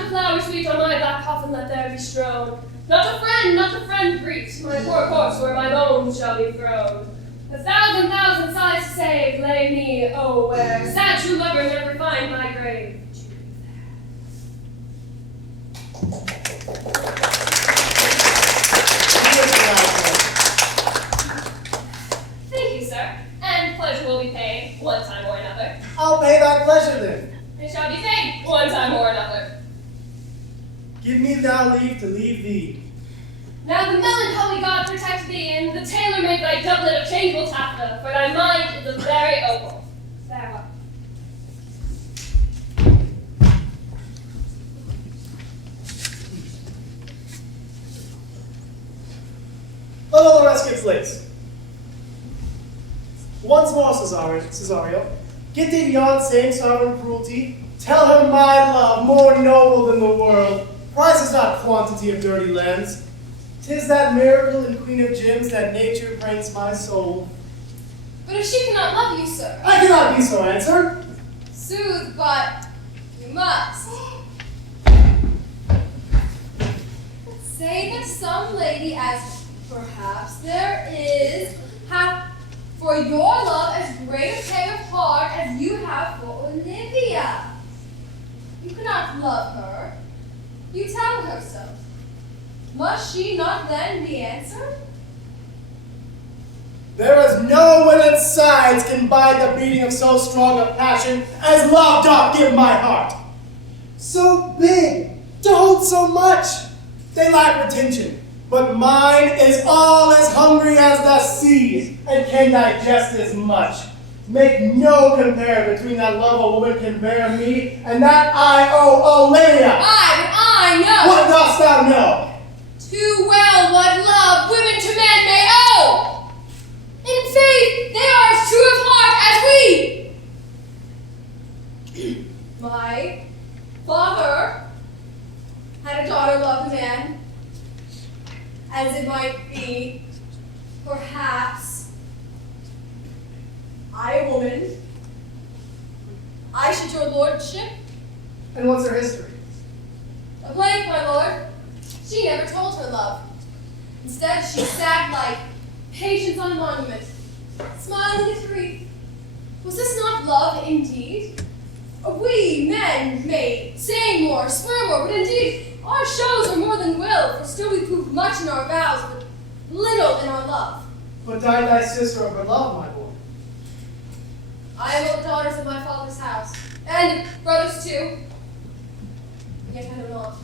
flower sweet on my black coffin let there be strown. Not a friend greet my poor corpse where my bones shall be thrown. A thousand sighs to save lay me, oh, where sad true lover never find my grave. Thank you, sir, and pleasure will be paid one time or another. I'll pay thy pleasure then. It shall be paid one time or another. Give me thou leave to leave thee. Now the melancholy God protect thee, and the tailor make thy doublet of changeable taffeta, for thy mind is a very opal. Farewell. Let all the rest get slaves. Once more, Cesario, get thee beyond same sovereign cruelty. Tell her my love, more noble than the world, prizes not quantity of dirty lands. 'Tis that miracle and queen of gems that nature pranks my soul. But if she cannot love you, sir, I cannot be so answered. soothe, but you must. Say that some lady, as perhaps there is, hath for your love as great a pang of heart as you have for Olivia. You cannot love her. You tell her so. Must she not then be answered? There is no woman's sides can bide the beating of so strong a passion as love doth give my heart. So big, to hold so much, they lack retention. But mine is all as hungry as the sea, and can digest as much. Make no compare between that love a woman can bear me, and that I owe Olivia. But I know. What dost thou know? Too well what love women to men may owe. In faith, they are as true of heart as we. My father had a daughter loved a man, as it might be, perhaps, I a woman, I should your lordship. And what's her history? A blank, my lord. She never told her love. Instead, she sat like patience on a monument, smiling at grief. Was this not love indeed? We men may say more, swear more, but indeed our shows are more than will, for still we prove much in our vows, but little in our love. But died thy sister of her love, my boy? I am all the daughters of my father's house, and brothers too. Yet I know not.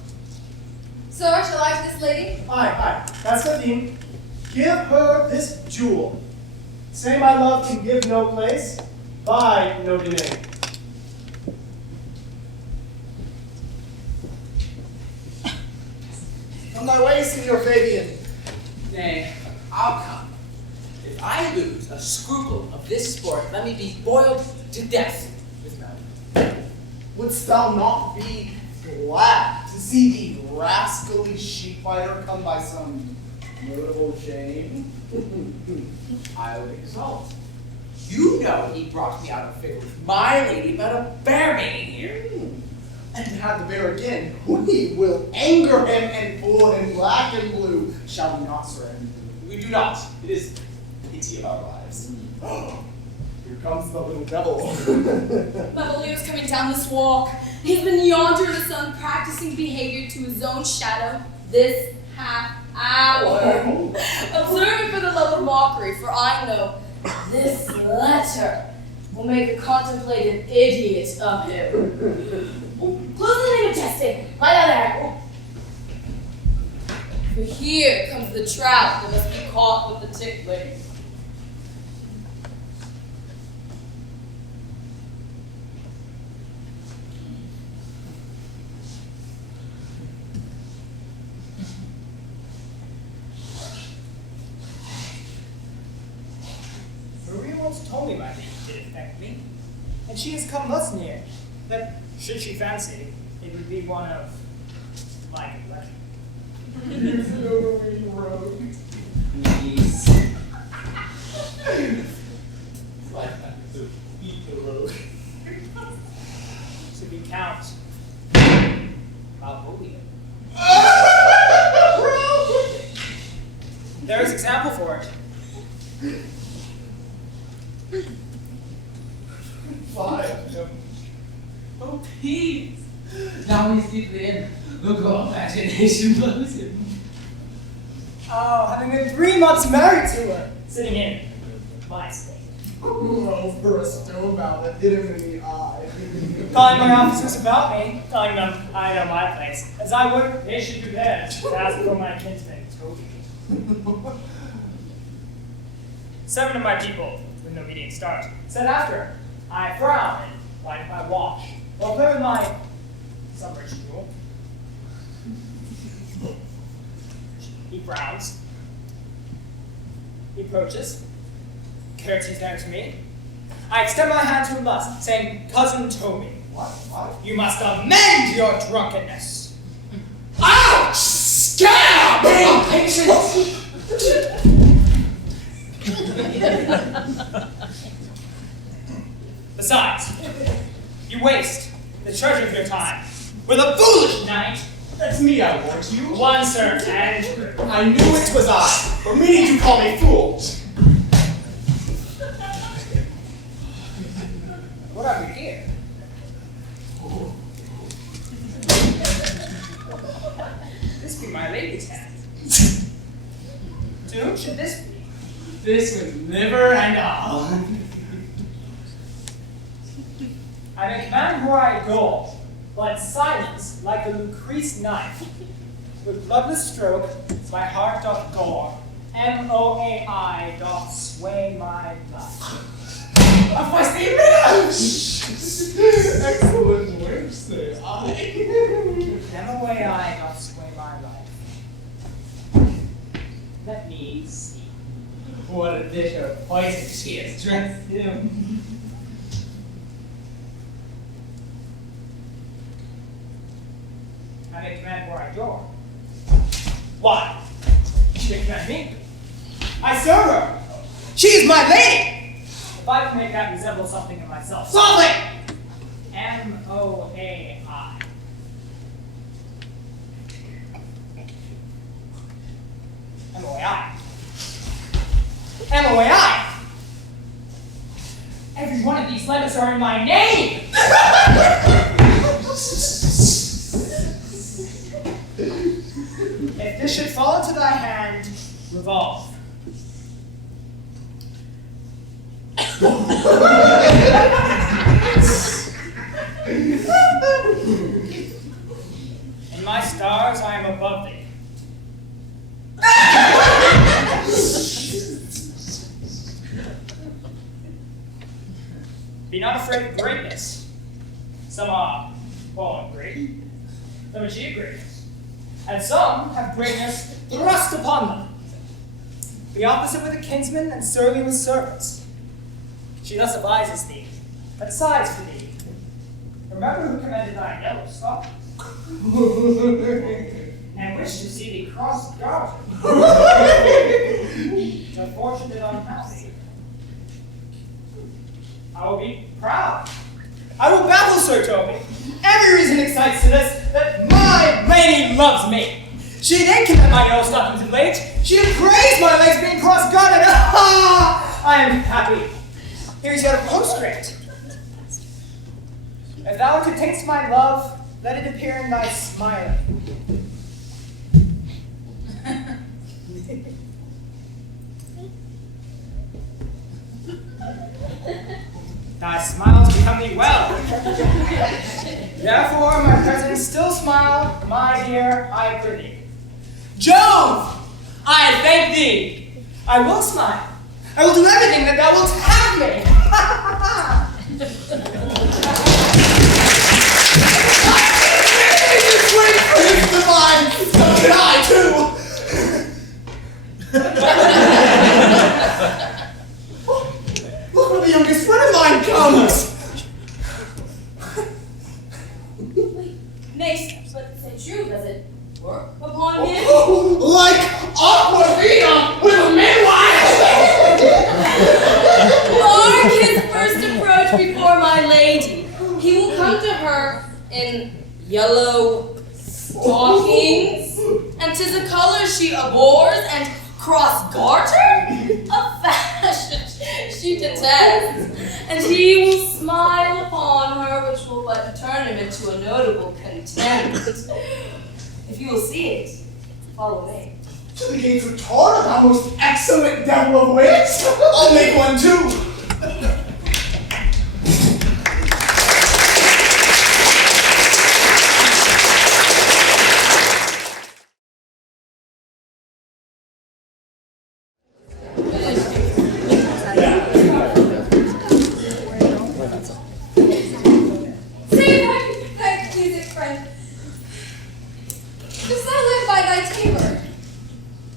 Sir, shall I to this lady? Aye, that's the theme. Give her this jewel. Say my love can give no place, buy no domain. On thy way, Signor Fabian. Nay, I'll come. If I lose a scruple of this sport, let me be boiled to death with melon. Wouldst thou not be glad to see the rascally sheep fighter come by some notable shame? I would exult. You know he brought me out of figure with my lady about a bear mating here. And to have the bear again, we will anger him and pull him black and blue. Shall we not, sir? We do not. It is the pity of our lives. Here comes the little devil. Malvolio's coming down this walk. He's been yonder in the sun practicing behavior to his own shadow this half hour. Observe it for the love of mockery, for I know this letter will make a contemplative idiot of him. Close the name of testing. Lie down there. For here comes the trap that must be caught with the tickling. Maria once told me my name did affect me, and she has come thus near, that should she fancy, it would be one of my complexion. Please. To be Count Malvolio. There is example for it. Oh, please. Now he's deeply in. Look, all imagination blows him. Oh, having been 3 months married to her, sitting in my state. Oh, for a stone mallet, hit him in the eye. Calling my officers about me, telling them I know my place, as I would, they should do theirs, to ask for my kinsman, Toby. 7 of my people, when no meeting starts, said after, I frown and wind my watch, while play with my summer jewel. He frowns. He approaches, curtsies down to me. I extend my hand to him thus, saying, Cousin Toby, What? you must amend your drunkenness. Ouch! Scab! Being patient! Besides, you waste the treasure of your time with a foolish knight. That's me, I warned you. One, sir, and I knew it was I, for meaning to call me fool. what have we here? This be my lady's hand. To whom should this be? This with liver and all. I may command where I go, but silence like a Lucrece knife. With bloodless stroke, my heart doth gore. MOAI doth sway my life. A feisty marriage! Excellent work, say I. MOAI doth sway my life. Let me see. What a dish of poison she has dressed him. I may command where I go. Why? She may command me. I serve her. She is my lady. If I can make that resemble something in myself. Solve it! MOAI. MOAI. MOAI. Every one of these letters are in my name. If this should fall into thy hand, revolve. In my stars, I am above thee. Be not afraid of greatness. Some are born great, some achieve greatness, and some have greatness thrust upon them. Be opposite with a kinsman and surly with servants. She thus advises thee, but decides for thee. Remember who commanded thy yellow stock, and wished to see thee cross-gartered. The fortune did unhappy. I will be proud. I will baffle Sir Toby. Every reason excites to this that my lady loves me. She did command my yellow stockings and legs. She did praise my legs being cross-gartered. Ah! I am happy. Here's yet a postscript. If thou could taste my love, let it appear in thy smiling. Thy smiles become thee well. Therefore, my presence still smile, my dear, I prithee. Jove! I thank thee. I will smile. I will do everything that thou wilt have me. Wait for his divine, so can I too. Look where the youngest friend of mine comes. Nay, but say true, does it work upon him? Like Aquafina with a midwife. Mark his first approach before my lady. He will come to her in yellow stockings, and 'tis a color she abhors, and cross-gartered, a fashion she detests, and he will smile upon her, which will but turn him into a notable contempt. If you will see it, follow me. To the gates of Tor, thou most excellent devil of wits. I'll make one too.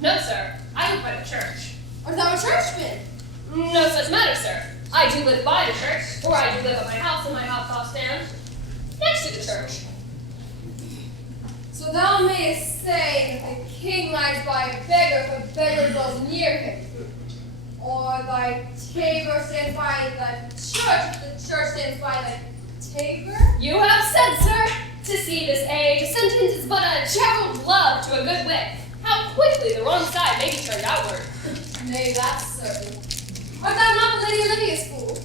No, sir. I live by the church. Art thou a churchman? No such matter, sir. I do live by the church, or I do live at my house, and my house doth stand next to the church. So thou mayest say that the king lies by a beggar, for beggar dwells near him. Or thy tabor stands by the church stands by the tabor? You have said, sir, to see this age, a sentence is but a gerald glove to a good wit. How quickly the wrong side may be turned outward. Nay, that's certain. Art thou not the Lady Olivia's fool?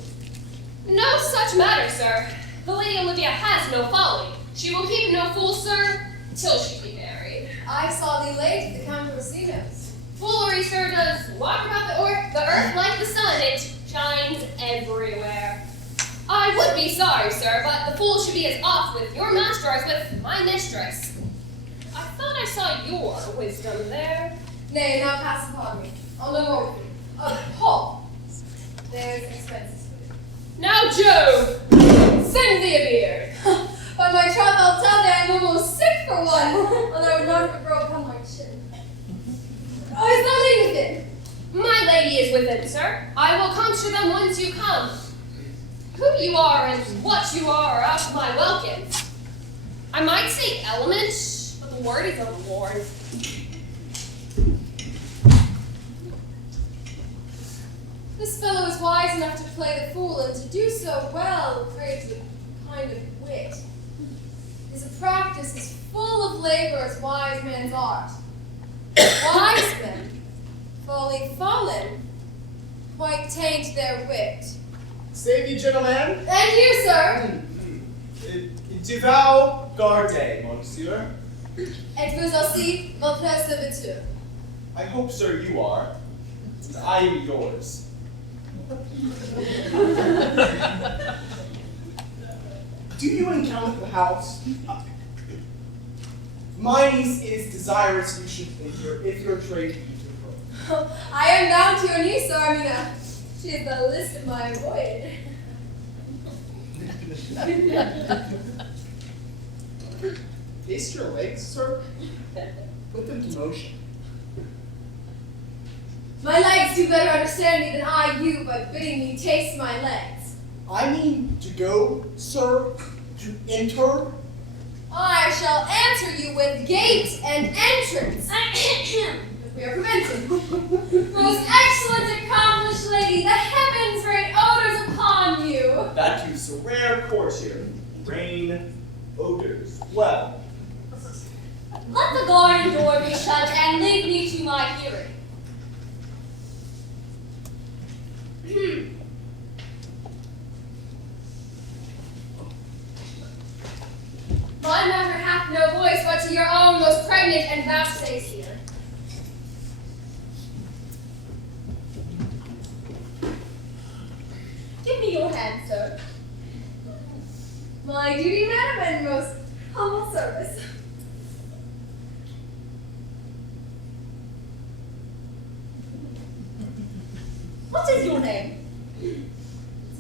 No such matter, sir. The Lady Olivia has no folly. She will keep no fool, sir, till she be married. I saw thee late at the Count of Rossino's. Foolery, sir, does walk about the earth like the sun. It shines everywhere. I would be sorry, sir, but the fool should be as oft with your master as with my mistress. I thought I saw your wisdom there. Nay, now pass upon me. I'll no more with you. Paul, there's expenses for you. Now, Joe, send thee a beard. By my troth, I'll tell thee I'm almost sick for one, although I would not have a grow upon my chin. Oh, is no lady within? My lady is within, sir. I will come to them once you come. Who you are and what you are out of my welkin. I might say element, but the word is unworn. This fellow is wise enough to play the fool, and to do so well craves a kind of wit. His practice is full of labor as wise men's art. Wise men, fully fallen, quite taint their wit. Save you, gentlemen. And you, sir. Do thou garde, monsieur? Et vous aussi, votre serviteur. I hope, sir, you are. And I am yours. Do you encounter the house? My niece is desirous you should enter if your trade be to her. I am bound to your niece, sir. I mean, she is the least of my void. Taste your legs, sir. Put them to motion. My legs do better understand me than I you by bidding me taste my legs. I mean to go, sir, to enter. I shall answer you with gate and entrance. If we are prevented. Most excellent, accomplished lady, the heavens rain odors upon you. That you's a rare courtier. Rain, odors. Well, Let the garden door be shut and leave me to my hearing. My matter hath no voice but to your own most pregnant and vouchsafe ear. Give me your hand, sir. My duty, madam, and most humble service. What is your name?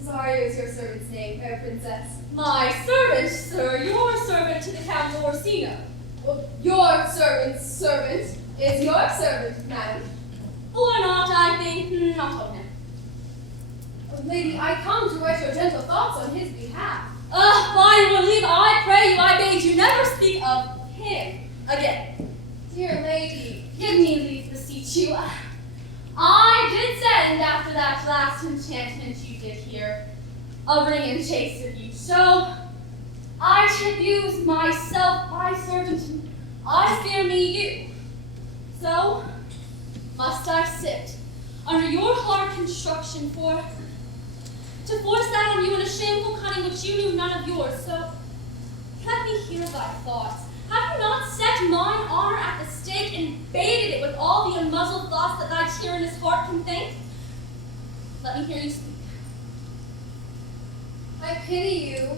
Cesario is your servant's name, fair princess. My servant, sir, your servant to the Count of Orsino. Well, your servant's servant is your servant, madam. Or not, I think, not of him. Oh, lady, I come to write your gentle thoughts on his behalf. By your leave, I pray you, I beg you, never speak of him again. Dear lady, Give me leave to beseech you. I did send after that last enchantment you did hear, a ring and chase of you. So I should use myself, my servant, and I fear me you. So must I sit under your hard construction to force that on you in a shameful cunning which you knew none of yours. So let me hear thy thoughts. Have you not set mine honor at the stake and baited it with all the unmuzzled thoughts that thy tyrannous heart can think? Let me hear you speak. I pity you.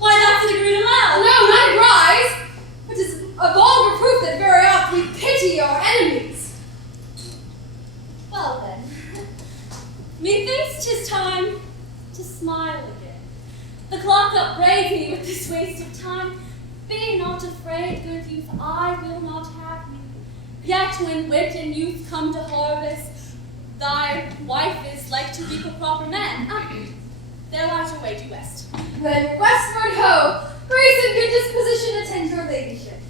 Why, that's a degree to loud. No, not rise, which is a vulgar proof that very oft we pity our enemies. Well then, methinks 'tis time to smile again. The clock upbraids me with this waste of time. Be not afraid, good youth, I will not have you. Yet when wit and youth come to harvest, thy wife is like to reap a proper man. There lies your way due west. Then westward ho! Grace and good disposition attend your ladyship.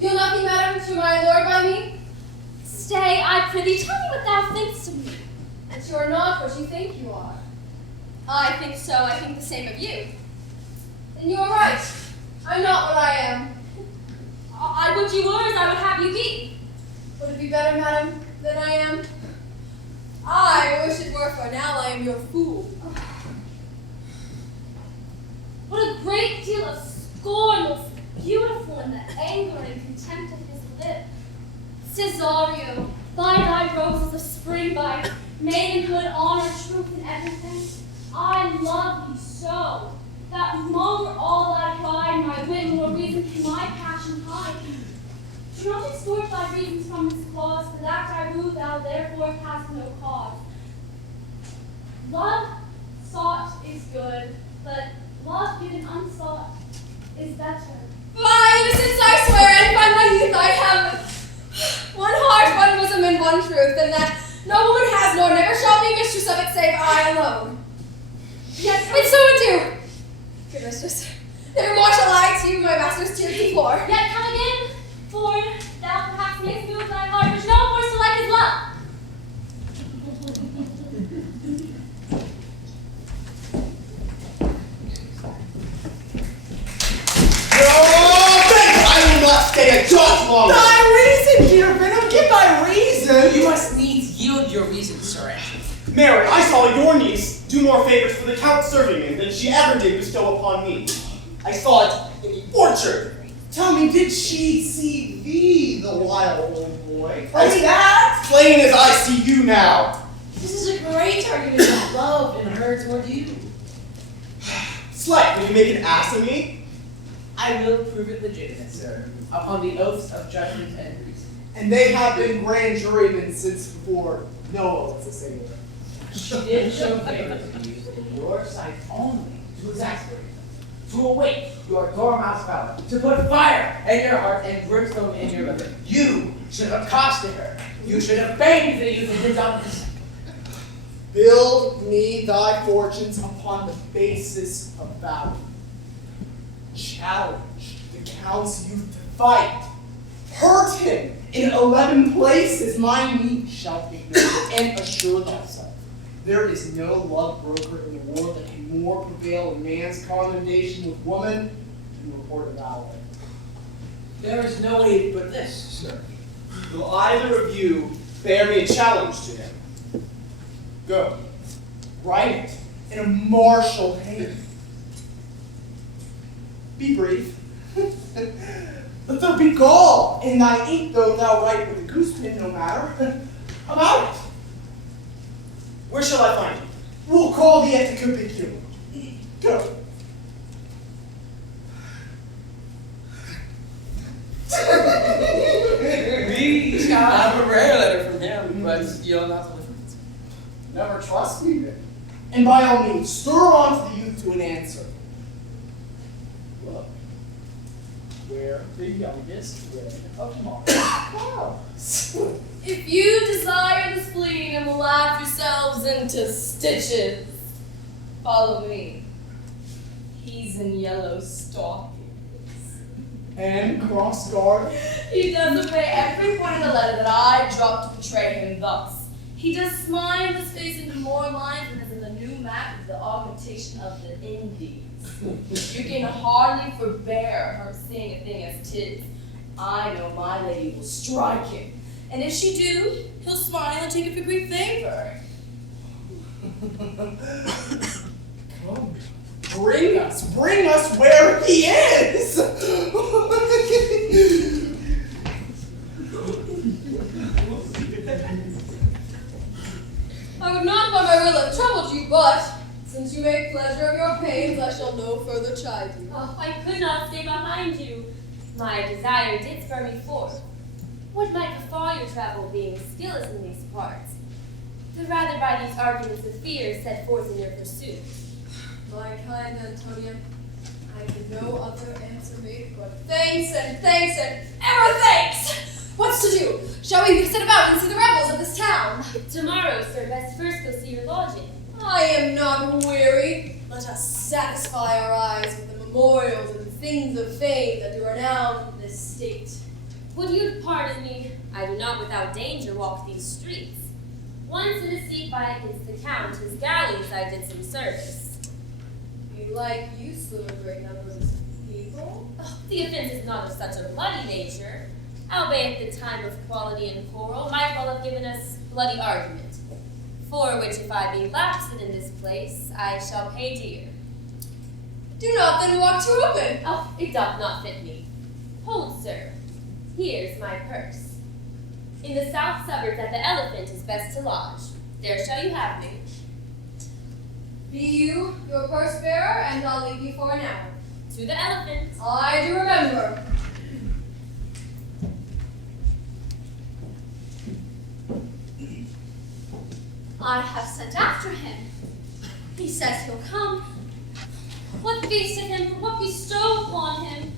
You'll not be, madam, to my lord by me? Stay, I prithee, tell me what thou thinkst of me. And you are not what you think you are. I think so, I think the same of you. And you are right. I'm not what I am. I would you were as I would have you be. Would it be better, madam, than I am? I wish it were, for now I am your fool. What a great deal of scorn was beautiful in the anger and contempt of his lip. Cesario, by thy roses of spring, by maidenhood, honor, truth, and everything, I love thee so, that among all thy pride, my wit, nor reason can my passion hide. Do not extort thy reasons from this clause, for that I rue thou therefore hast no cause. Love sought is good, but love given unsought is better. By innocence I swear, and by my youth I have one heart, one bosom, and one truth, and that no woman has, nor never shall be mistress of it, save I alone. Yes, and so adieu, good mistress. Nevermore shall I to my master's tears deplore. Yet come again, for thou perhaps mayst move thy heart, which no more so like as love. I will not stay a jot longer! Thy reason, dear Venom, give thy reason! You must needs yield your reason, Sir. Mary, I saw your niece do more favors for the Count Servingman than she ever did bestow upon me. I saw it in the orchard. Tell me, did she see thee, the wild old boy? As that? Plain as I see you now. This is a great argument of love in her toward you. Slut, will you make an ass of me? I will prove it legitimate, sir, upon the oaths of judgment and reason. And they have been grand jurymen since before Noah was a sailor. She did show favor to you in your sight only to exasperate them, to awake your dormouse power, to put fire in your heart and brimstone in your liver. You should have accosted her. You should have banged the youth of his office. Build me thy fortunes upon the basis of valor. Challenge the Count's youth to fight. Hurt him in 11 places. My meat shall be known, and assure thyself. There is no love broker in the world that can more prevail in man's condemnation with woman than report of valor. There is no way but this, sir. Will either of you bear me a challenge to him? Go. Write it in a martial hand. Be brief. Let there be gall in thy ink, though thou write with a goose pin, no matter. About it. Where shall I find you? We'll call thee at the Capicula. Go. We have a rare letter from him, but you'll not listen. Never trust me then. And by all means, stir on to the youth to an answer. Look, where the youngest women of Mars. If you desire the spleen and will laugh yourselves into stitches, follow me. He's in yellow stockings. And cross guard. He does obey every point in the letter that I dropped to portray him thus. He does smile his face into more lines than is in the new map of the augmentation of the Indies. You can hardly forbear her seeing a thing as tis. I know my lady will strike him. And if she do, he'll smile and take it for great favor. Come, bring us where he is! I would not by my will have troubled you, but since you make pleasure of your pains, I shall no further chide you. Oh, I could not stay behind you. My desire did spur me forth. What might befall your travel being skilless in these parts? The rather by these arguments of fear set forth in your pursuit. My kind Antonia, I can no other answer make but thanks and thanks and ever thanks! What's to do? Shall we set about and see the rebels of this town? Tomorrow, sir, best first go see your lodging. I am not weary. Let us satisfy our eyes with the memorials and things of fame that do renown this state. Would you pardon me? I do not without danger walk these streets. Once in a seat by against the count, his galleys I did some service. Belike you slew a great number of people? Oh, the offense is not of such a bloody nature. Albeit the time of quality and quarrel might well have given us bloody argument. For which if I be lapsed in this place, I shall pay dear. Do not then walk too open. Oh, it doth not fit me. Hold, sir. Here's my purse. In the south suburbs at the Elephant is best to lodge. There shall you have me. Be you your purse bearer, and I'll leave you for an hour. To the Elephant. I do remember. I have sent after him. He says he'll come. What feasted him, what bestowed upon him?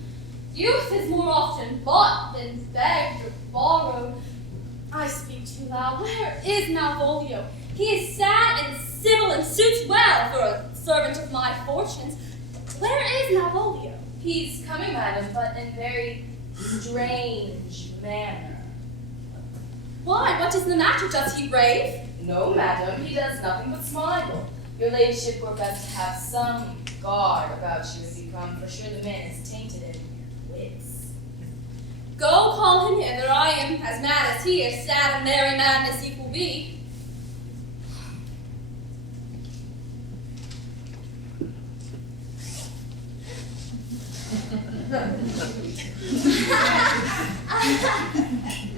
Youth is more often bought than begged or borrowed. I speak too loud. Where is Malvolio? He is sad and civil and suits well for a servant of my fortunes. Where is Malvolio? He's coming, madam, but in very strange manner. Why? What is the matter? Does he rave? No, madam, he does nothing but smile. Your ladyship were best to have some guard about you as you come, for sure the man is tainted in wits. Go call him hither. I am as mad as he is, sad and merry madness equal be.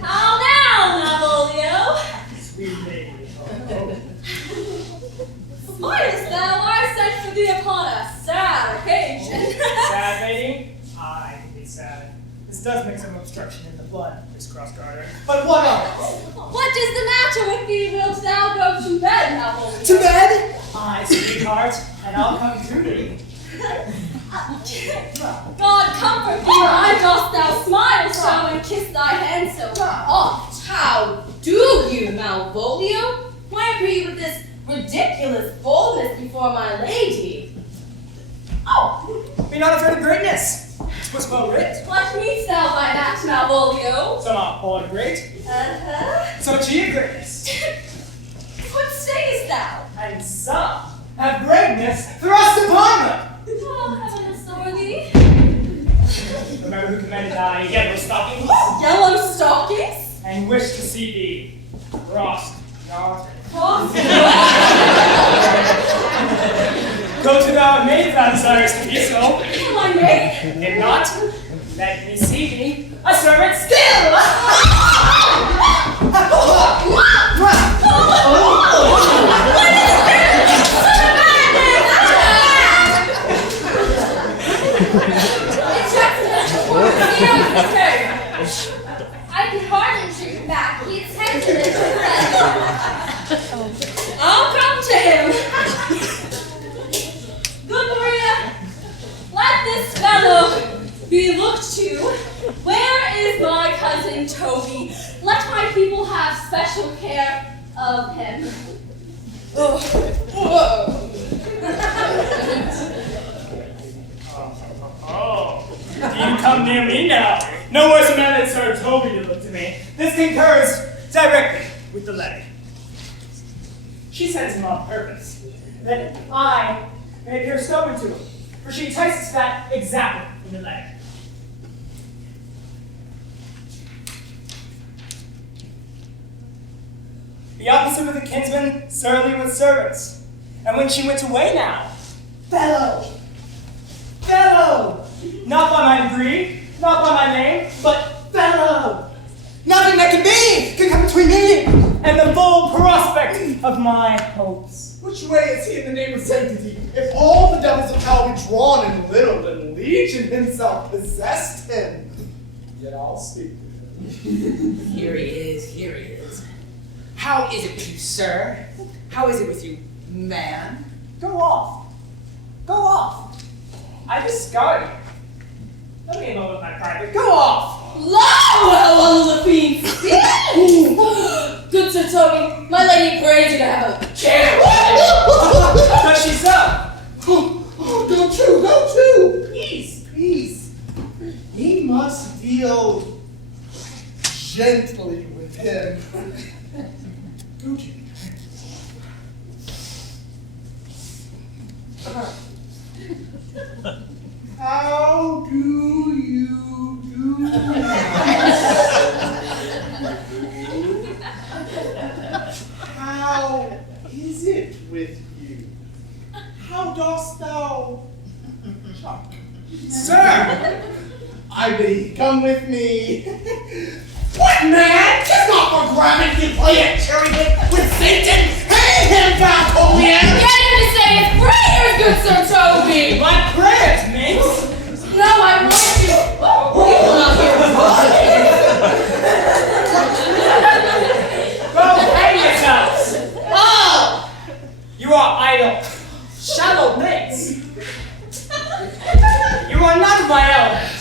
How now, Malvolio? Sweet lady. Smilest thou? I sent for thee upon a sad occasion. Sad lady? I can be sad. This does make some obstruction in the blood, this cross-garter. But what of it? What is the matter with thee? Wilt thou go to bed, Malvolio? To bed? Aye, sweetheart, and I'll come to thee. God comfort thee, why dost thou smile so and kiss thy hand so oft? How do you, Malvolio? Why agree you with this ridiculous boldness before my lady? Oh, be not afraid of greatness. 'Twas well writ. What meanst thou by that, Malvolio? Some are born great, some achieve greatness, What sayest thou? and some have greatness thrust upon them. Oh, heaven restore thee. Remember who commanded thy yellow stockings, Yellow stockings? and wished to see thee cross-gartered. Go to thy maid, thou desirest to be so. My maid? If not, let me see thee a servant still. I can hardly shoot back. He is hesitant to I'll come to him. Good Maria, let this fellow be looked to. Where is my cousin Toby? Let my people have special care of him. Oh, do you come near me now? No worse a man than Sir Toby to look to me. This concurs directly with the letter. She sends him on purpose, that I may appear stubborn to him, for she entices that example in the letter. The opposite with a kinsman, surly with servants. And when she went away now, fellow, not by my degree, not by my name, but fellow. Nothing that can be can come between me and the full prospect of my hopes. Which way is he in the name of sanctity? If all the devils of hell be drawn in little, and Legion himself possessed him. Yet I'll speak to him. Here he is. How is it with you, sir? How is it with you, man? Go off. I discard you. Let me alone with my private. Go off. Well, the fiend speaks. Good Sir Toby, my lady prays you to have a chair. Does she so? Go to! Peace! He must feel How do you do? How is it with you? How dost thou? Sir! I bid thee come with me. What, man? 'Tis not for grabbing to play at cherry with Satan. Hang him, Malvolio! Get him to say his prayers, good Sir Toby! My prayers, mates! No, I want you. Go hang yourselves! Oh! You are idle, shallow mates. You are not my element.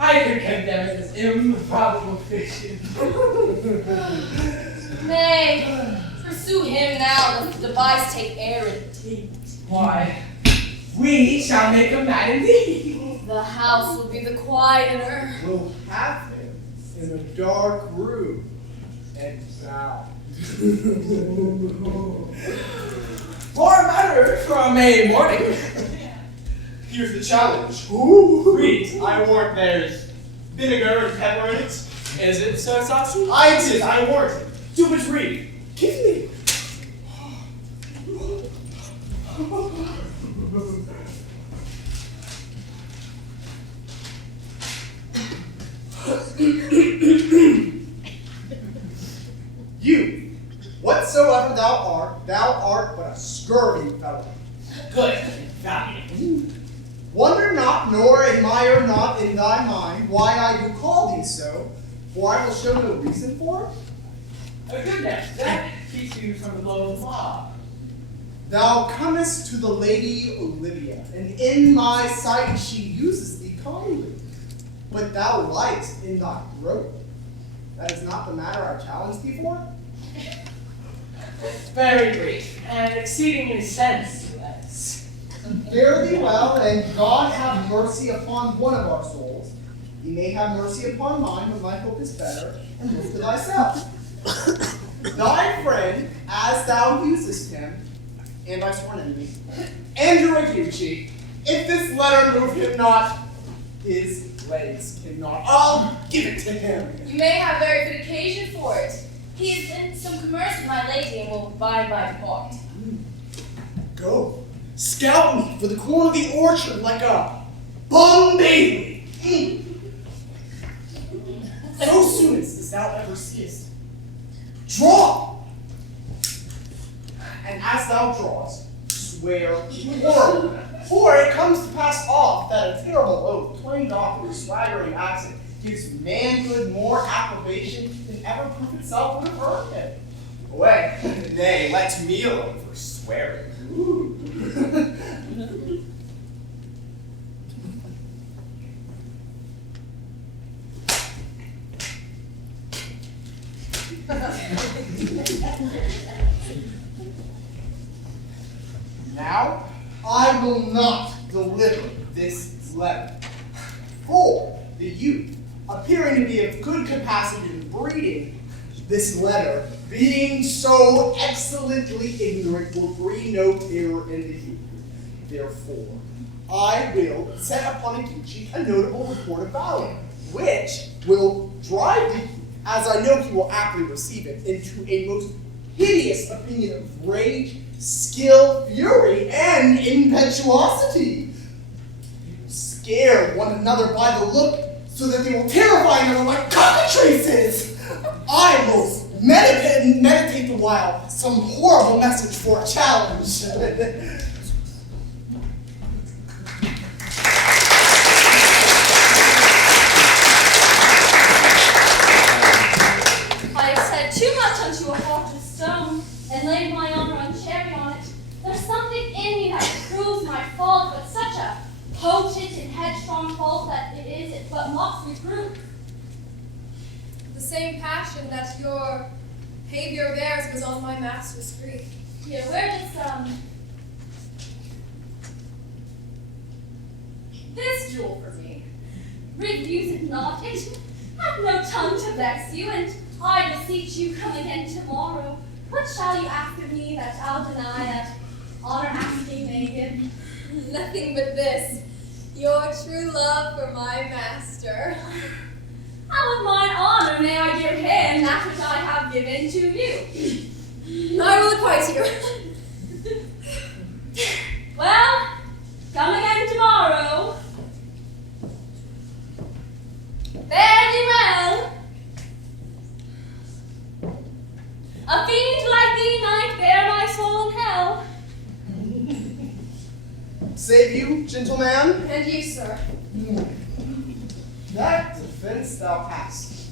I could condemn it as improbable fiction. Nay, pursue him now, lest the device take air and taint. Why, we shall make a man indeed. The house will be the quieter. We'll have him in a dark room and bound. For matter from a morning. Here's the challenge. Read. I warrant there's vinegar and pepper in it. Is it so, Sasu? I did, I warrant it. Do but read. Give me. You, whatsoever thou art but a scurvy fellow. Good. Valiant. Wonder not, nor admire not in thy mind why I do call thee so, for I will show no reason for it. Goodness, that keeps you from the blow of law. Thou comest to the lady Olivia, and in my sight she uses thee kindly. But thou liest in thy throat. That is not the matter I challenged thee for. Very brief and exceedingly senseless. Fare thee well, and God have mercy upon one of our souls. He may have mercy upon mine, but my hope is better, and look to thyself. Thy friend, as thou usest him, and thy sworn enemy, Andrew Aguchi, if this letter move him not, his legs cannot. I'll give it to him. You may have very good occasion for it. He is in some commerce with my lady and will abide by the part. Go, scout me for the corner of the orchard like a bum baby. So soon as thou ever seest, draw. And as thou drawest, swear word, for it comes to pass off that a terrible oath, twanged off with a swaggering accent, gives manhood more approbation than ever proof itself would have earned him. Away, nay, let me alone for swearing. Ooh. Now, I will not deliver this letter. For the youth, appearing to be of good capacity in breeding, this letter, being so excellently ignorant, will breed no terror in the youth. Therefore, I will set upon Aguchi a notable report of valor, which will drive the youth, as I know he will aptly receive it, into a most hideous opinion of rage, skill, fury, and impetuosity. You will scare one another by the look, so that they will terrify another like cockatrices. I will meditate the while some horrible message for a challenge. I have said too much unto a heart of stone, and laid my honor unchary on it. There's something in me that proves my fault, but such a potent and headstrong fault that it but mocks reproof. The same passion that your behavior bears was on my master's grief. Here, where does this jewel for me? Refuse it not, it hath no tongue to vex you, and I beseech you come again tomorrow. What shall you ask of me that I'll deny, that honor asking may give? Nothing but this, your true love for my master. How of mine honor may I give him that which I have given to you? I will acquit you. Well, come again tomorrow. Fare thee well. A fiend like thee might bear my soul in hell. Save you, gentleman? And you, sir. That defense thou hast,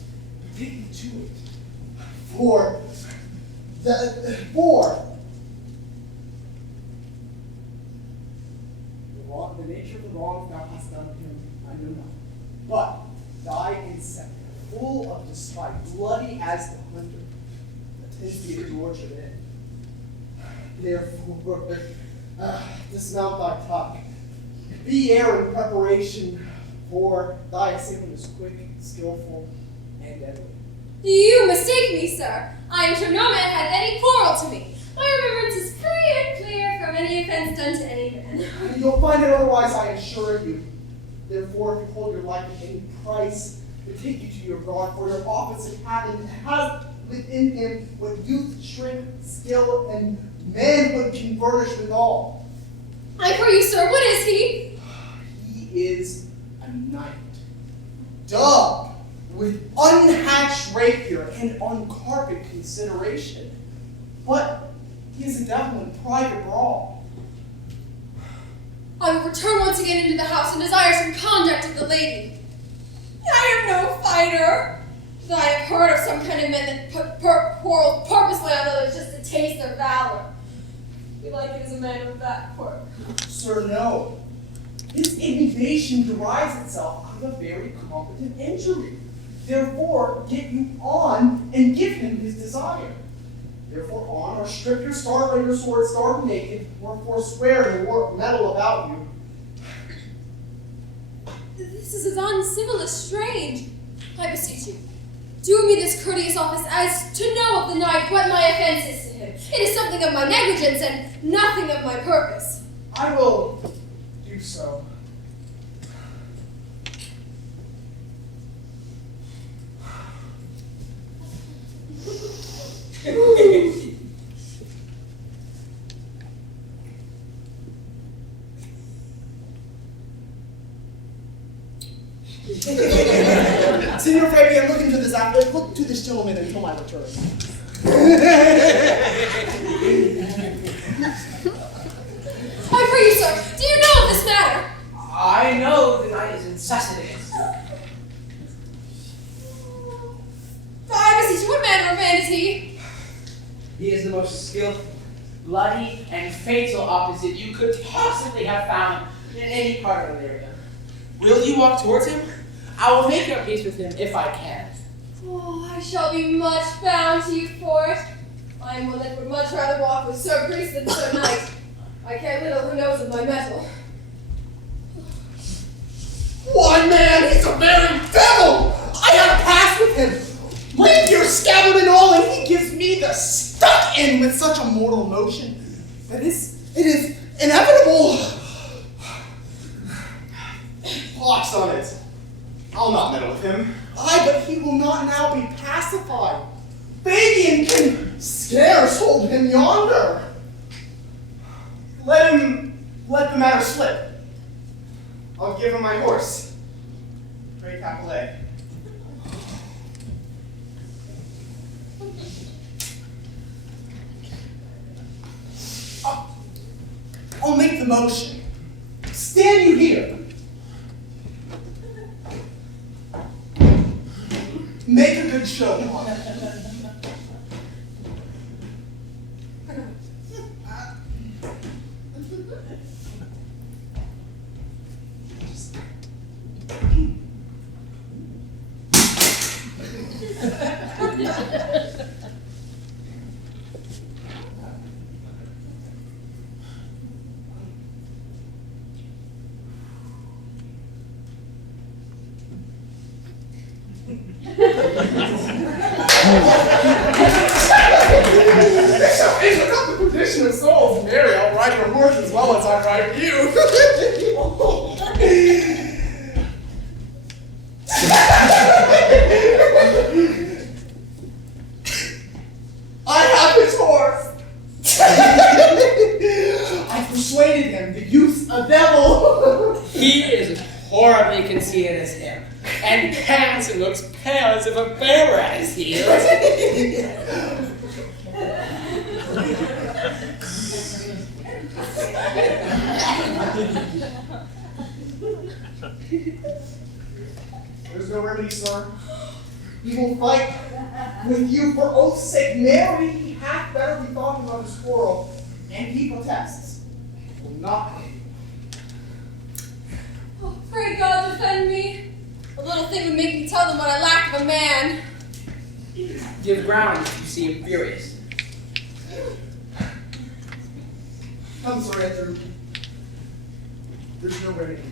take me to it. For the nature of the wrong thou hast done him, I know not. But thy incept, full of despite, bloody as the hunter, attends thee at your orchard inn. Therefore, dismount thy talk. Be ere in preparation, for thy assailant is quick, skillful, and deadly. You mistake me, sir. I am sure no man hath any quarrel to me. My remembrance is free and clear from any offense done to any man. You'll find it otherwise, I assure you. Therefore, if you hold your life at any price, to take you to your God, for your office in heaven has within him what youth, strength, skill, and manhood can furnish withal. I pray you, sir, what is he? He is a knight, dubbed with unhatched rapier and uncarpet consideration. But he is a devil in private brawl. I will return once again into the house and desire some conduct of the lady. I am no fighter. I have heard of some kind of men that quarrel purposely on others just to taste their valor. We like it as a man of that quirk. Sir, no. His innovation derives itself out of a very competent injury. Therefore, get you on and give him his desire. Therefore, on or strip your starve by your sword, starve naked, or forswear the warp metal about you. This is as uncivil as strange. I beseech you, do me this courteous office as to know of the knight what my offense is to him. It is something of my negligence and nothing of my purpose. I will do so. Senor Fabian, look into this after. Look to this gentleman until my return. I pray you, sir, do you know of this matter? I know the knight is incessant against you. I beseech you, what manner of man is he? He is the most skillful, bloody, and fatal opposite you could possibly have found in any part of Illyria. Will you walk towards him? I will make your peace with him if I can. Oh, I shall be much bound to you for it. I am one that would much rather walk with Sir Priest than Sir Knight. I care little who knows of my metal. Why, man, he's a very devil! I have passed with him, rapier, scabbard, and all, and he gives me the stuck in with such a mortal motion that it is inevitable. Pox on it. I'll not meddle with him. Aye, but he will not now be pacified. Fabian can scarce hold him yonder. Let the matter slip. I'll give him my horse. Pray Capilet. I'll make the motion. Stand you here. Make a good show. It's about the condition of souls, Mary. I'll ride your horse as well as I ride you. I have his horse. I persuaded him to use a devil. He is horribly conceited as him, and pants and looks pale as if a bear were at his heels. There's no remedy, sir. He will fight with you for oath's sake. Mary, he hath better be thought about his quarrel, and he protests. Will not hurt you. Oh, pray God defend me. A little thing would make me tell them what I lack of a man. Give ground if you see him furious. Come, Sir Andrew. There's no remedy.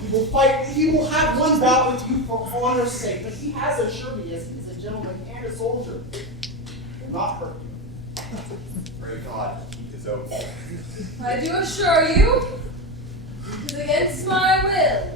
He will fight. He will have one bout with you for honor's sake, but he has assured me, as he is a gentleman and a soldier, will not hurt you. Pray God to keep his oath. I do assure you, it is against my will.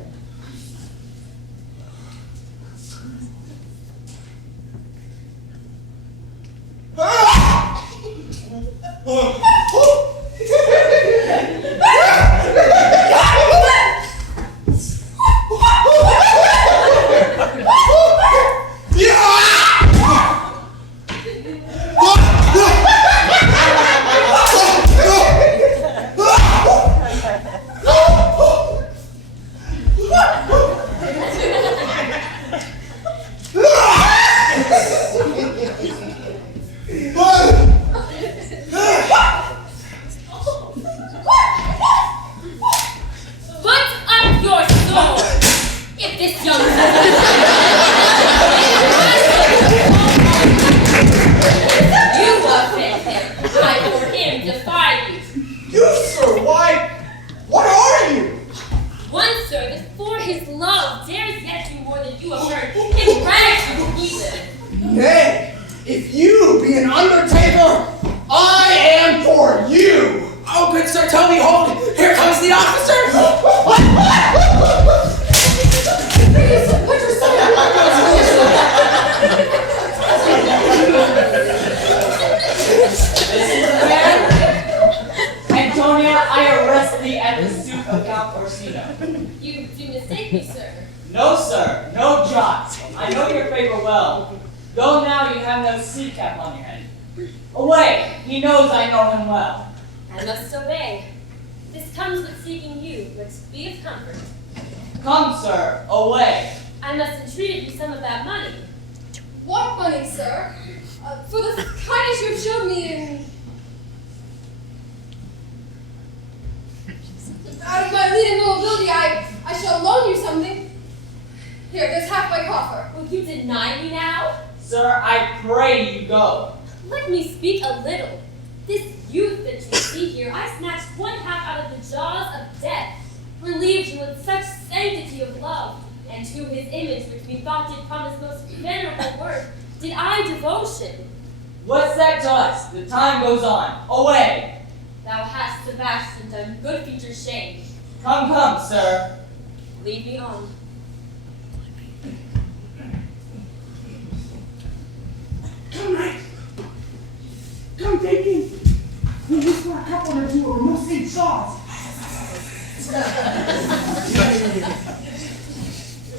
What's that to us? The time goes on. Away! Thou hast, Sebastian, done good feature shame. Come, come, sir. Lead me on. Come, knight. Come, take me. We just want a couple or two or most in saws.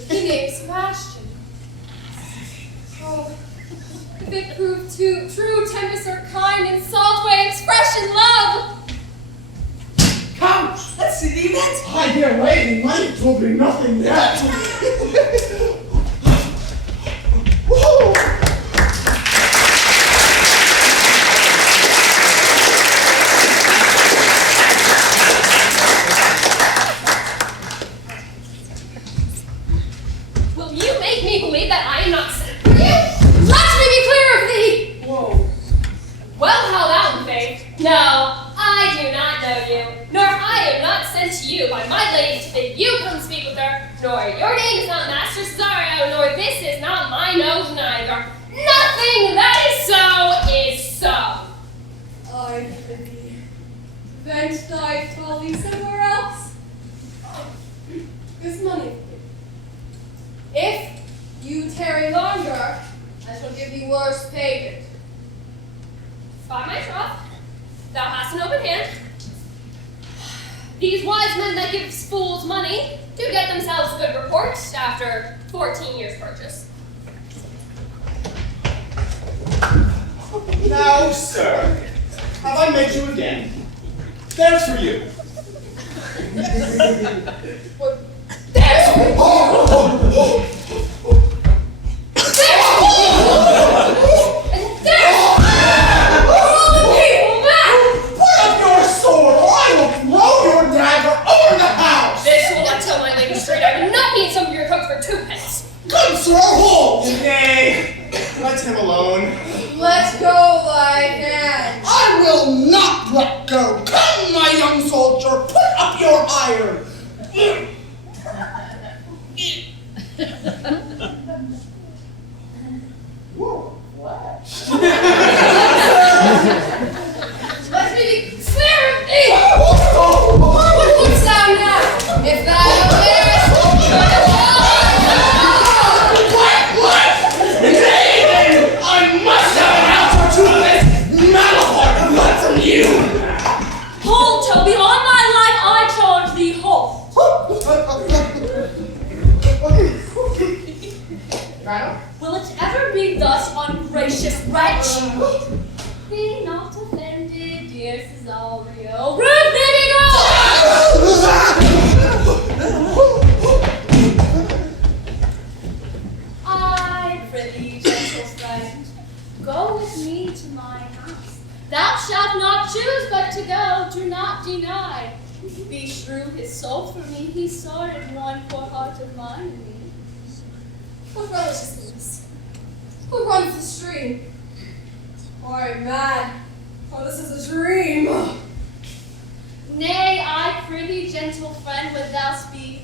He named Sebastian. Oh, if it proved true, tempest or kind, and salt waves fresh in love. Come, let's see the event. Hi, dear lady, money will be nothing yet. Woo! Will you make me believe that I am not set for you? make thee worse pagan. By my troth, thou hast an open hand. These wise men that give fools money do get themselves good report after 14 years' purchase. Now, sir, have I met you again? There's for you. There's for you! Put up your sword, or I will throw your dagger over the house! This will I tell my lady straight. I do not need some of your cook for 2 pence. Good sir, hold! Nay, let him alone. Let go thy hand. I will not let go. Come, my young soldier, put up your iron. Whoa, flash. Let me be clear of thee! What wouldst thou now? If thou darest, What? Nay, I must have an answer to this Malvolio blood from you. Hold, Toby, on my life I charge thee hold. Will it ever be thus, ungracious wretch? Be not offended, dear Cesario. Rude bidding I prithee, gentle friend, go with me to my house. Thou shalt not choose but to go, do not deny. Beshrew his soul for me, he sorted one poor heart of mine in me. what relish is this? Who runs the stream? Oh, I'm mad. Oh, this is a dream. Nay, I prithee, gentle friend, would thou be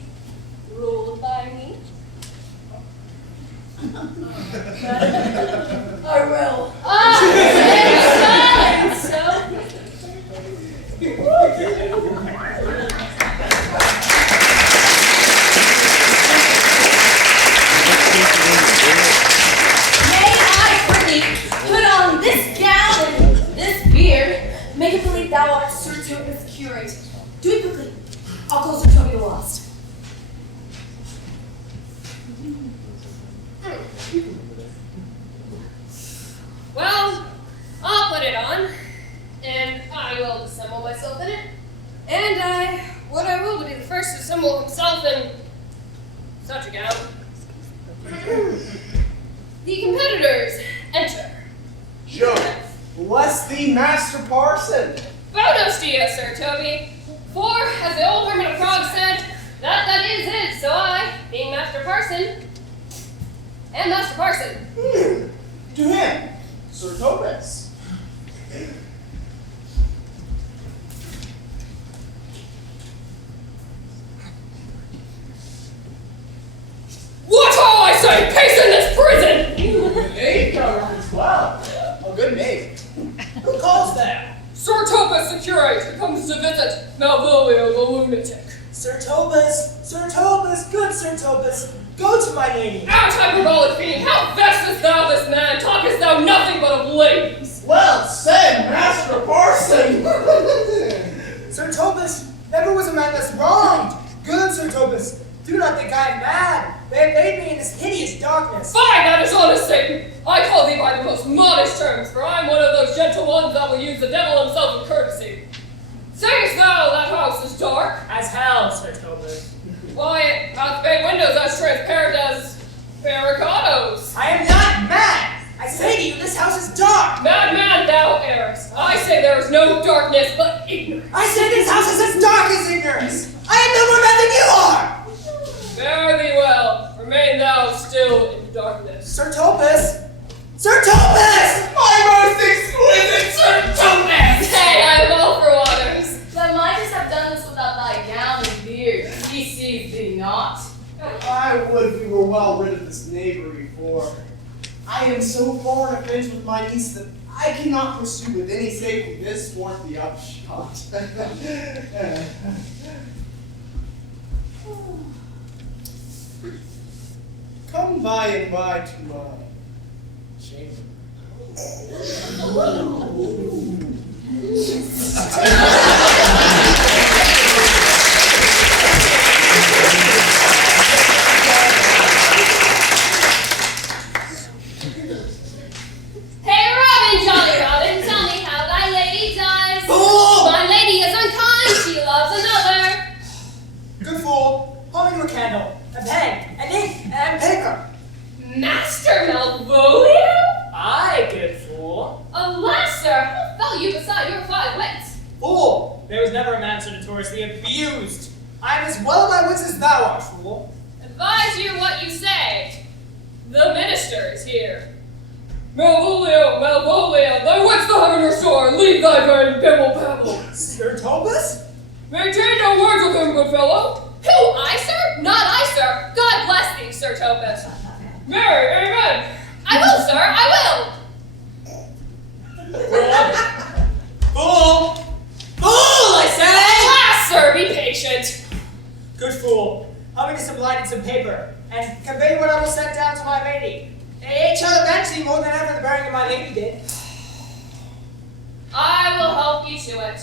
ruled by me? I will. Ah, silence, so. May I prithee put on this gown and this beard, make it believe thou art Sir Toby's curate. Do it quickly. I'll call Sir Toby the Lost. Well, I'll put it on, and I will dissemble myself in it. And what I will be the first to dissemble himself in such a gown. The competitors enter. Jove, bless thee, Master Parson. Bonus to you, Sir Toby. For, as the old hermit of Prague said, that is it. So I, being Master Parson, am Master Parson. To him, Sir Tobis. What ho, I say, peace in this prison! Hey, as well. A good name. Who calls there? Sir Tobis, the curate, who comes to visit Malvolio, the lunatic. Sir Tobis, good Sir Tobis, go to my lady. Out, hyperbolic fiend, how vexest thou this man? Talkest thou nothing but of ladies? Well said, Master Parson. Sir Tobis, never was a man thus wronged. Good Sir Tobis, do not think I am mad. They have made me in this hideous darkness. Fie, that is honest Satan! I call thee by the most modest terms, for I am one of those gentle ones that will use the devil himself in courtesy. Sayest thou that house is dark? As hell, Sir Tobis. Why, it hath bay windows as transparent as barricados. I am not mad. I say to you, this house is dark. Madman, thou errest. I say there is no darkness but ignorance. I say this house is as dark as ignorance. I am no more mad than you are. Fare thee well. Remain thou still in darkness. Sir Tobis! Sir Tobis! My most exquisite Sir Tobis! Hey, I am all for waters. Thou mightest have done this without thy gown and beard. He sees thee not. I would we were well rid of this knavery, for I am so far in offense with my niece that I cannot pursue with any safety this swarthy upshot. Come by and by to Shame. Hey, Robin, jolly Robin, tell me how thy lady dies. Fool! My lady is unkind, she loves another. Good fool. Hold me to a candle, a pen, an ink, and paper. Master Malvolio? Aye, good fool. Alas, sir, how fell you beside your 5 wits? Fool! There was never a man so notoriously abused. I am as well at my wits as thou art, fool. Advise you what you say. The minister is here. Malvolio, Malvolio, thy wits the heaven restore, leave thy burden pebble pebble. Sir Tobus? Maintain no words with him, good fellow. Who, I, sir? Not I, sir. God bless thee, Sir Topus. Mary, amen. I will, sir, I will. Fool! Fool, I say! Alas, sir, be patient. Good fool. Help me to some light and some paper, and convey what I will send down to my lady. It shall avenge thee more than ever the bearing of my lady did. I will help you to it.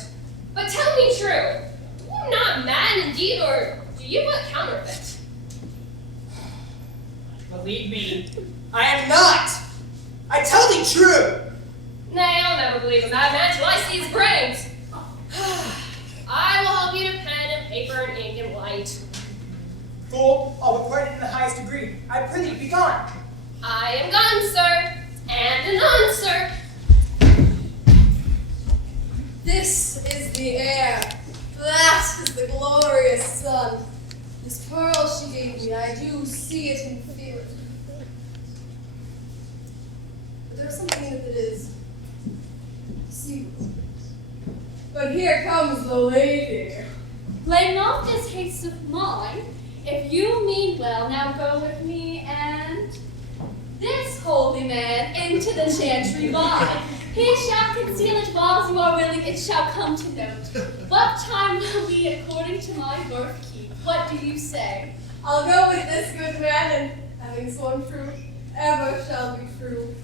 But tell me true, are you not mad indeed, or do you but counterfeit? Believe me, I am not. I tell thee true. Nay, I'll never believe a madman till I see his brains. I will help you to pen and paper and ink and light. Fool, I'll require it in the highest degree. I prithee, be gone. I am gone, sir, and anon, sir. This is the air. That is the glorious sun. This pearl she gave me, I do see it and feel it. But there's something in it that is deceivable. But here comes the lady. Blame not this haste of mine. If you mean well, now go with me and this holy man into the chantry line. He shall conceal it whiles you are willing, it shall come to note. What time will be according to my birth keep? What do you say? I'll go with this good man, and having sworn true, ever shall be true.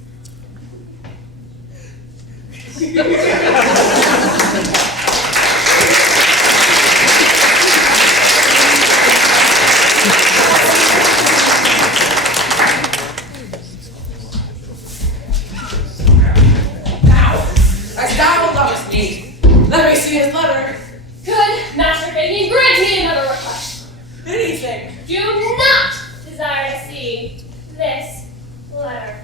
As thou lovest me, let me see his letter. Good, Master Fabian, grant me another request. Anything. Do not desire to see this letter.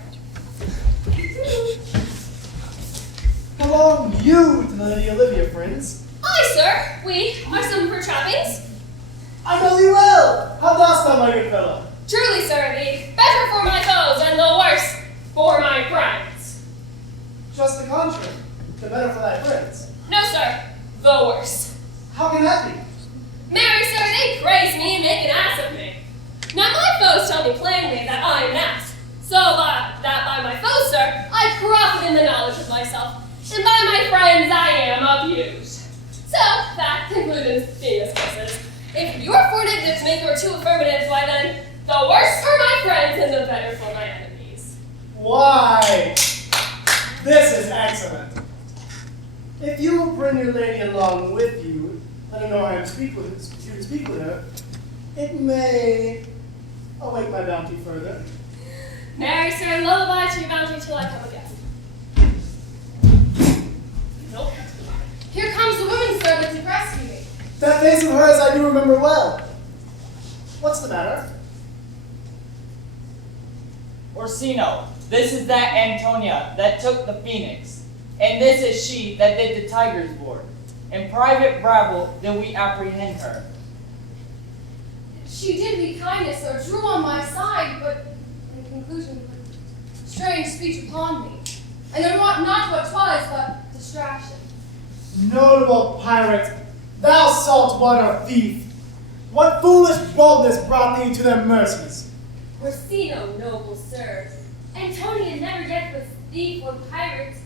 Belong you to the Lady Olivia, friends? Aye, sir, we are some for trappings. I know thee well. How dost thou, my good fellow? Truly, sir, the better for my foes and the worse for my friends. Just the contrary. The better for thy friends. No, sir, the worse. How can that be? Marry, sir, they praise me and make an ass of me. Now my foes tell me plainly that I am an ass. So that by my foes, sir, I profit in the knowledge of myself, and by my friends I am abused. So that concludes being discusses. If your 4 negatives make your 2 affirmatives, why then, the worse for my friends and the better for my enemies. Why, this is excellent. If you will bring your lady along with you, let her know how to speak with her, it may await my bounty further. Marry, sir, lullaby to your bounty till I come again. Nope. Here comes the woman, sir, that did rescue me. That face of hers I do remember well. What's the matter? Orsino, this is that Antonia that took the Phoenix, and this is she that did the Tiger's board. In private rabble did we apprehend her. She did me kindness, or drew on my side, but in conclusion put strange speech upon me. And I know not what 'twas, but distraction. Notable pirate, thou saltwater thief, what foolish boldness brought thee to their mercies? Orsino, noble sir, Antonia never yet was thief or pirate,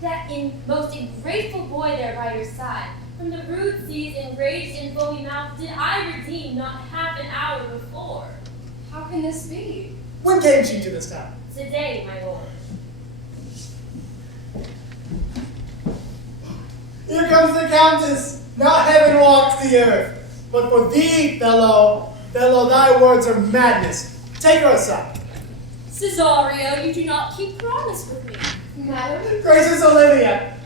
that most ingrateful boy there by your side. From the rude seas enraged and foamy mouth did I redeem not half an hour before. How can this be? When came she to this town? Today, my lord. Here comes the Countess. Not heaven walks the earth. But for thee, fellow, thy words are madness. Take her aside. Cesario, you do not keep promise with me. Madam? Gracious Olivia.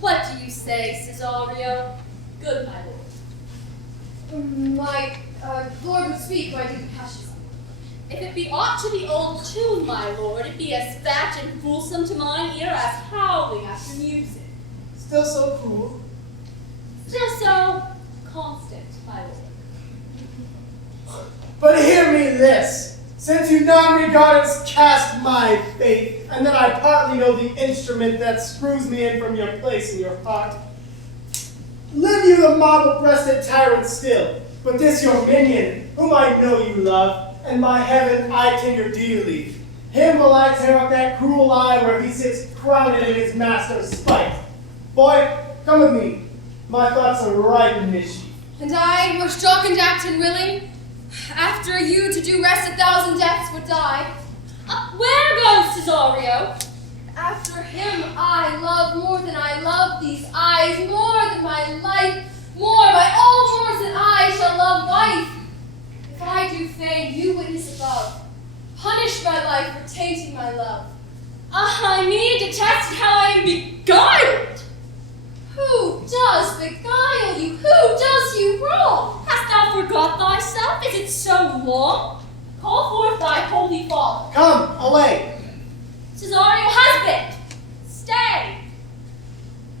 What do you say, Cesario? Good, my lord. My lord would speak, my dear passions. If it be aught to the old tune, my lord, it be as fat and fulsome to mine ear as howling after music. Still so cool. Still so constant, my lord. But hear me this. Since you non-regarders cast my faith, and that I partly know the instrument that screws me in from your place in your heart, live you the marble-breasted tyrant still, but this your minion, whom I know you love, and my heaven I tender dearly. Him will I tear up that cruel eye where he sits crowned in his master's spite. Boy, come with me. My thoughts are ripe in mischief. And I, most jocund, apt, and willing, after you to do rest 1,000 deaths would die. Where goes Cesario? After him I love more than I love these eyes, more than my life, more by all more than I shall love wife. If I do feign, you witness above, punish my life for tainting my love. I me detest how I am beguiled. Who does beguile you? Who does you wrong? Hast thou forgot thyself? Is it so long? Call forth thy holy father. Come, away. Cesario, husband, stay.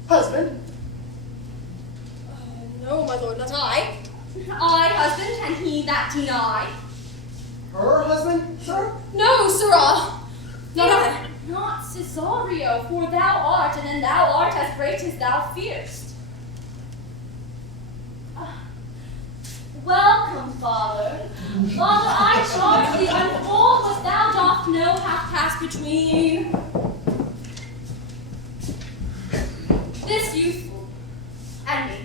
Husband? No, my lord, not I. I, husband, and he that deny. Her husband, sir? No, sirrah. Not I. Not Cesario, for thou art, and then thou art as great as thou fearest. Welcome, father. Father, I charge thee, unfold what thou dost know hath passed between this youthful and me.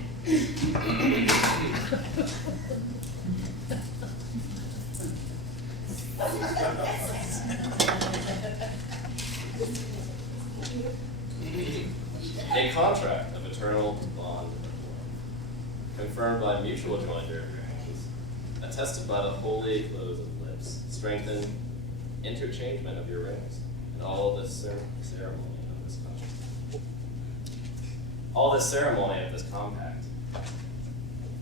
A contract of eternal bond, confirmed by mutual joinder of your hands, attested by the holy close of lips, strengthened interchangement of your rings, and all this ceremony of this compact. All this ceremony of this compact,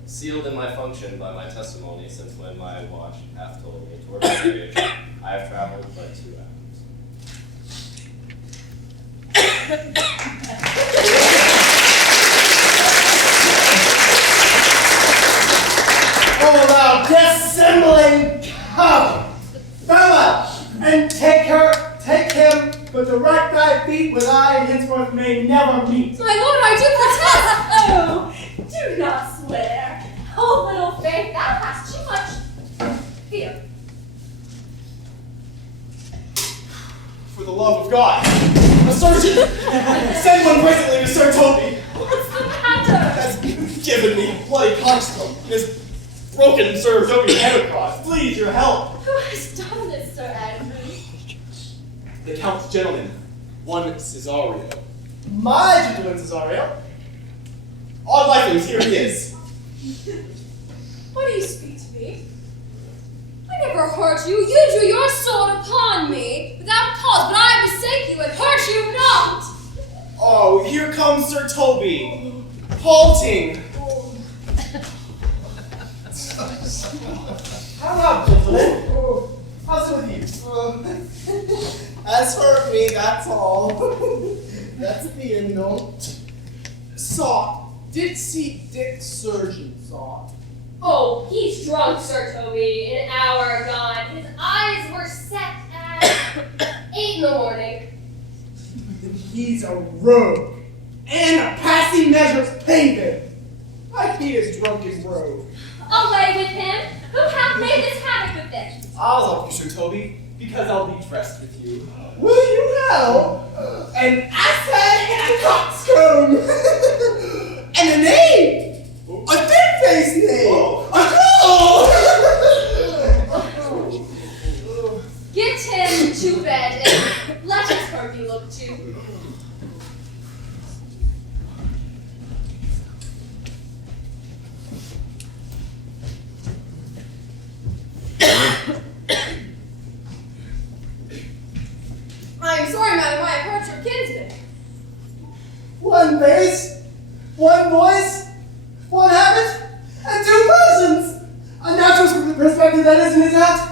sealed in my function by my testimony, since when my watch hath told me toward marriage, I have traveled but 2 hours. Oh, thou dissembling cub! Farewell, and take him, but direct thy feet with I henceforth may never meet. My lord, I do protest! Oh, do not swear. Oh, little faith, thou hast too much fear. For the love of God, a surgeon! Send one presently to Sir Toby! What's the matter? Has given me bloody coxcomb and has broken Sir Toby's head across. Please, your help! Who has done this, Sir Andrew? The Count's gentleman, one Cesario. My gentleman Cesario. Odd likings, here he is. Why do you speak to me? I never hurt you. You drew your sword upon me without cause, but I forsake you and hurt you not. Oh, here comes Sir Toby, halting. How now, gentlemen? How's it with you? As for me, that's all. That's the end note. Saw. Did see Dick Surgeon, saw. Oh, he's drunk, Sir Toby, an hour gone. His eyes were set at 8 in the morning. He's a rogue. And a passing measures pagan. I hate his drunken rogue. Away with him! Who hath made this havoc with them? I'll help you, Sir Toby, because I'll be dressed with you. Will you now? An assay and a coxcomb. And a name. A thin-faced name. Get him to bed. be looked to. I am sorry, madam, I have hurt your kinsman. One face, one voice, one habit, and two persons. A natural perspective that isn't his hat.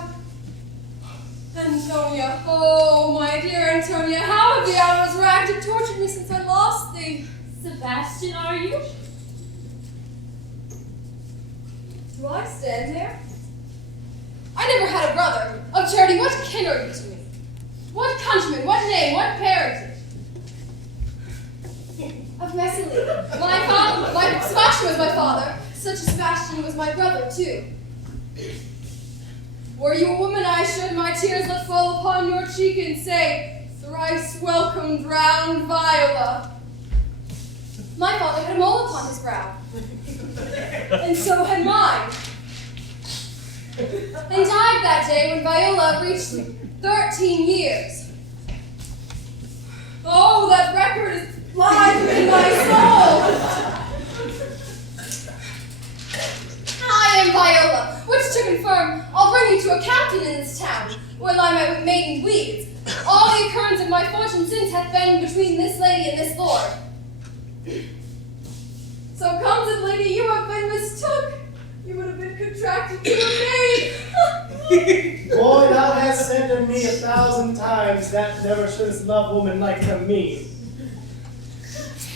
Antonia, oh my dear Antonia, how have the hours racked and tortured me since I lost thee? Sebastian, are you? Do I stand there? I never had a brother. Of charity, what kin are you to me? What countryman, what name, what parentage? Of Messily. My Sebastian was my father. Such a Sebastian was my brother, too. Were you a woman, I should my tears let fall upon your cheek and say, thrice welcome, drowned Viola. My father had a mole upon his brow, and so had mine, and died that day when Viola reached 13 years. Oh, that record is live in my soul. I am Viola, which to confirm, I'll bring you to a captain in this town, where lie my maiden weeds. All the occurrence of my fortune since hath been between this lady and this lord. So comes it, lady, you have been mistook. You would have been contracted to a maid. Boy, thou hast said to me 1,000 times that never shouldst love woman like to me.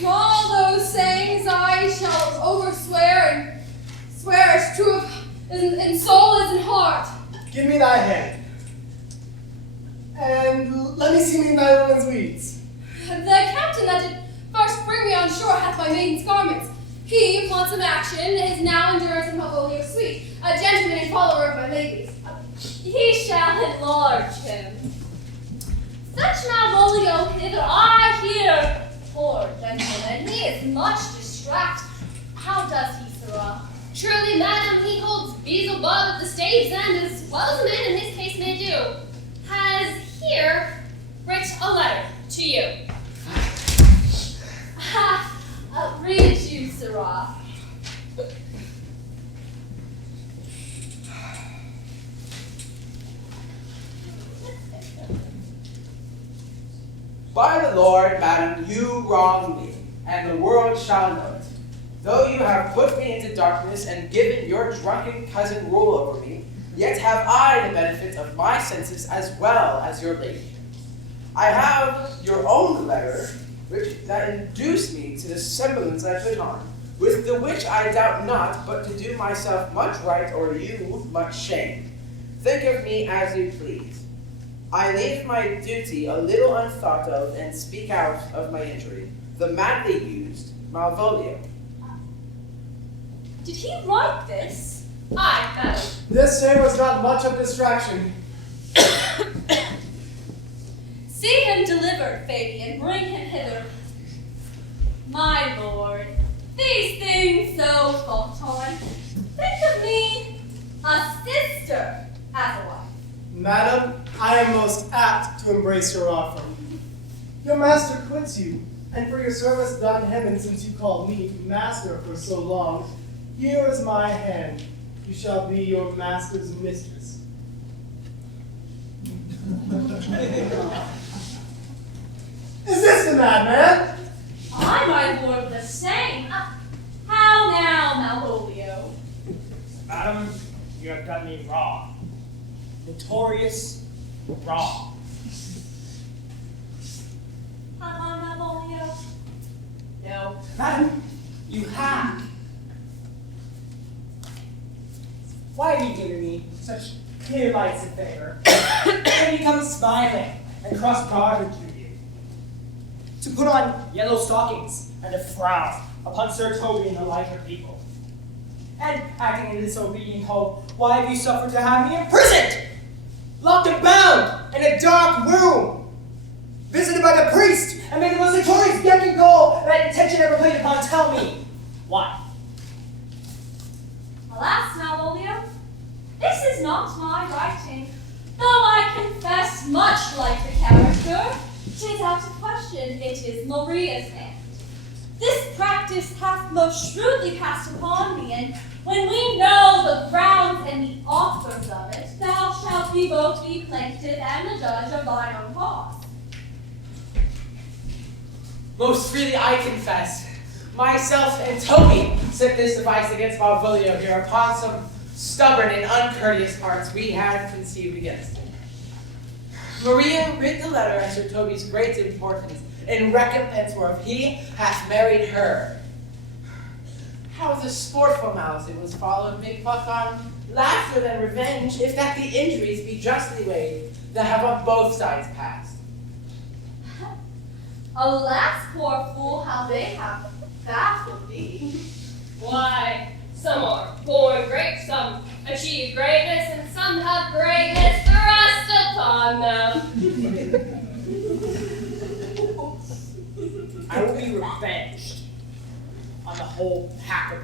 All those sayings I shall overswear and swear as true in soul as in heart. Give me thy hand, and let me see me in thy woman's weeds. The captain that did first bring me on shore hath my maiden's garments. He, upon some action, is now in durance in Malvolio suite, a gentleman and follower of my ladies. He shall enlarge him. Fetch Malvolio hither, I hear. Poor gentleman, he is much distracted. How does he, sirrah? Truly, madam, he holds Beelzebub at the staves, and as well as a man in his case may do, has here writ a letter to you. Read you, sirrah. By the Lord, madam, you wrong me, and the world shall know it. Though you have put me into darkness and given your drunken cousin rule over me, yet have I the benefit of my senses as well as your lady. I have your own letter, that induced me to the semblance I put on, with the which I doubt not but to do myself much right or you much shame. Think of me as you please. I leave my duty a little unthought of and speak out of my injury. The madly used Malvolio. Did he write this? Aye, madam. This sir was not much of distraction. See him delivered, Fabian, bring him hither. My lord, these things so thought on. Think of me, a sister, as a wife. Madam, I am most apt to embrace your offer. Your master quits you, and for your service done heaven since you called me master for so long, here is my hand. You shall be your master's mistress. Is this the madman? I, my lord, the same. How now, Malvolio? Madam, you have done me wrong. Notorious wrong. Malvolio? No. Madam, you have. Why are you giving me such clear lights of favor? When you come smiling and cross-guarded to you. To put on yellow stockings and a frown upon Sir Toby and the lighter people. And acting in this obedient hope, why have you suffered to have me imprisoned? Locked and bound in a dark room, visited by the priest, and made the most notorious Yankee goal that intention ever played upon. Tell me, why? Alas, Malvolio, this is not my writing, though I confess much like the character. 'Tis out of question it is Maria's hand. This practice hath most shrewdly passed upon me, and when we know the grounds and the authors of it, thou shalt be both the plaintiff and the judge of thine own cause. Most freely I confess, myself and Toby set this device against Malvolio here upon some stubborn and uncourteous hearts we had conceived against him. Maria writ the letter as Sir Toby's great importance, in recompense whereof he hath married her. How the sportful malice it was followed, make fuck on laughter than revenge, if that the injuries be justly weighed that have on both sides passed. Alas, poor fool, how they have baffled thee. Why, some are born great, some achieve greatness, and some have greatness thrust upon them. I will be revenged on the whole pack of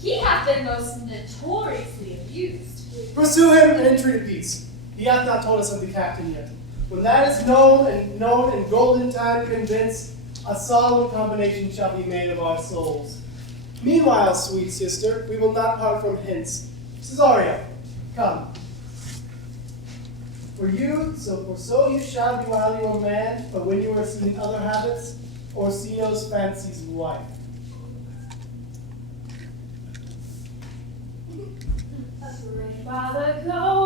He hath been most notoriously abused. Pursue him and entreat peace. He hath not told us of the captain yet. When that is known and golden time convinced, a solemn combination shall be made of our souls. Meanwhile, sweet sister, we will not part from hints. Cesario, come. For so you shall be while you are man, but when you are seen other habits, Orsino's fancy's wife. Rather go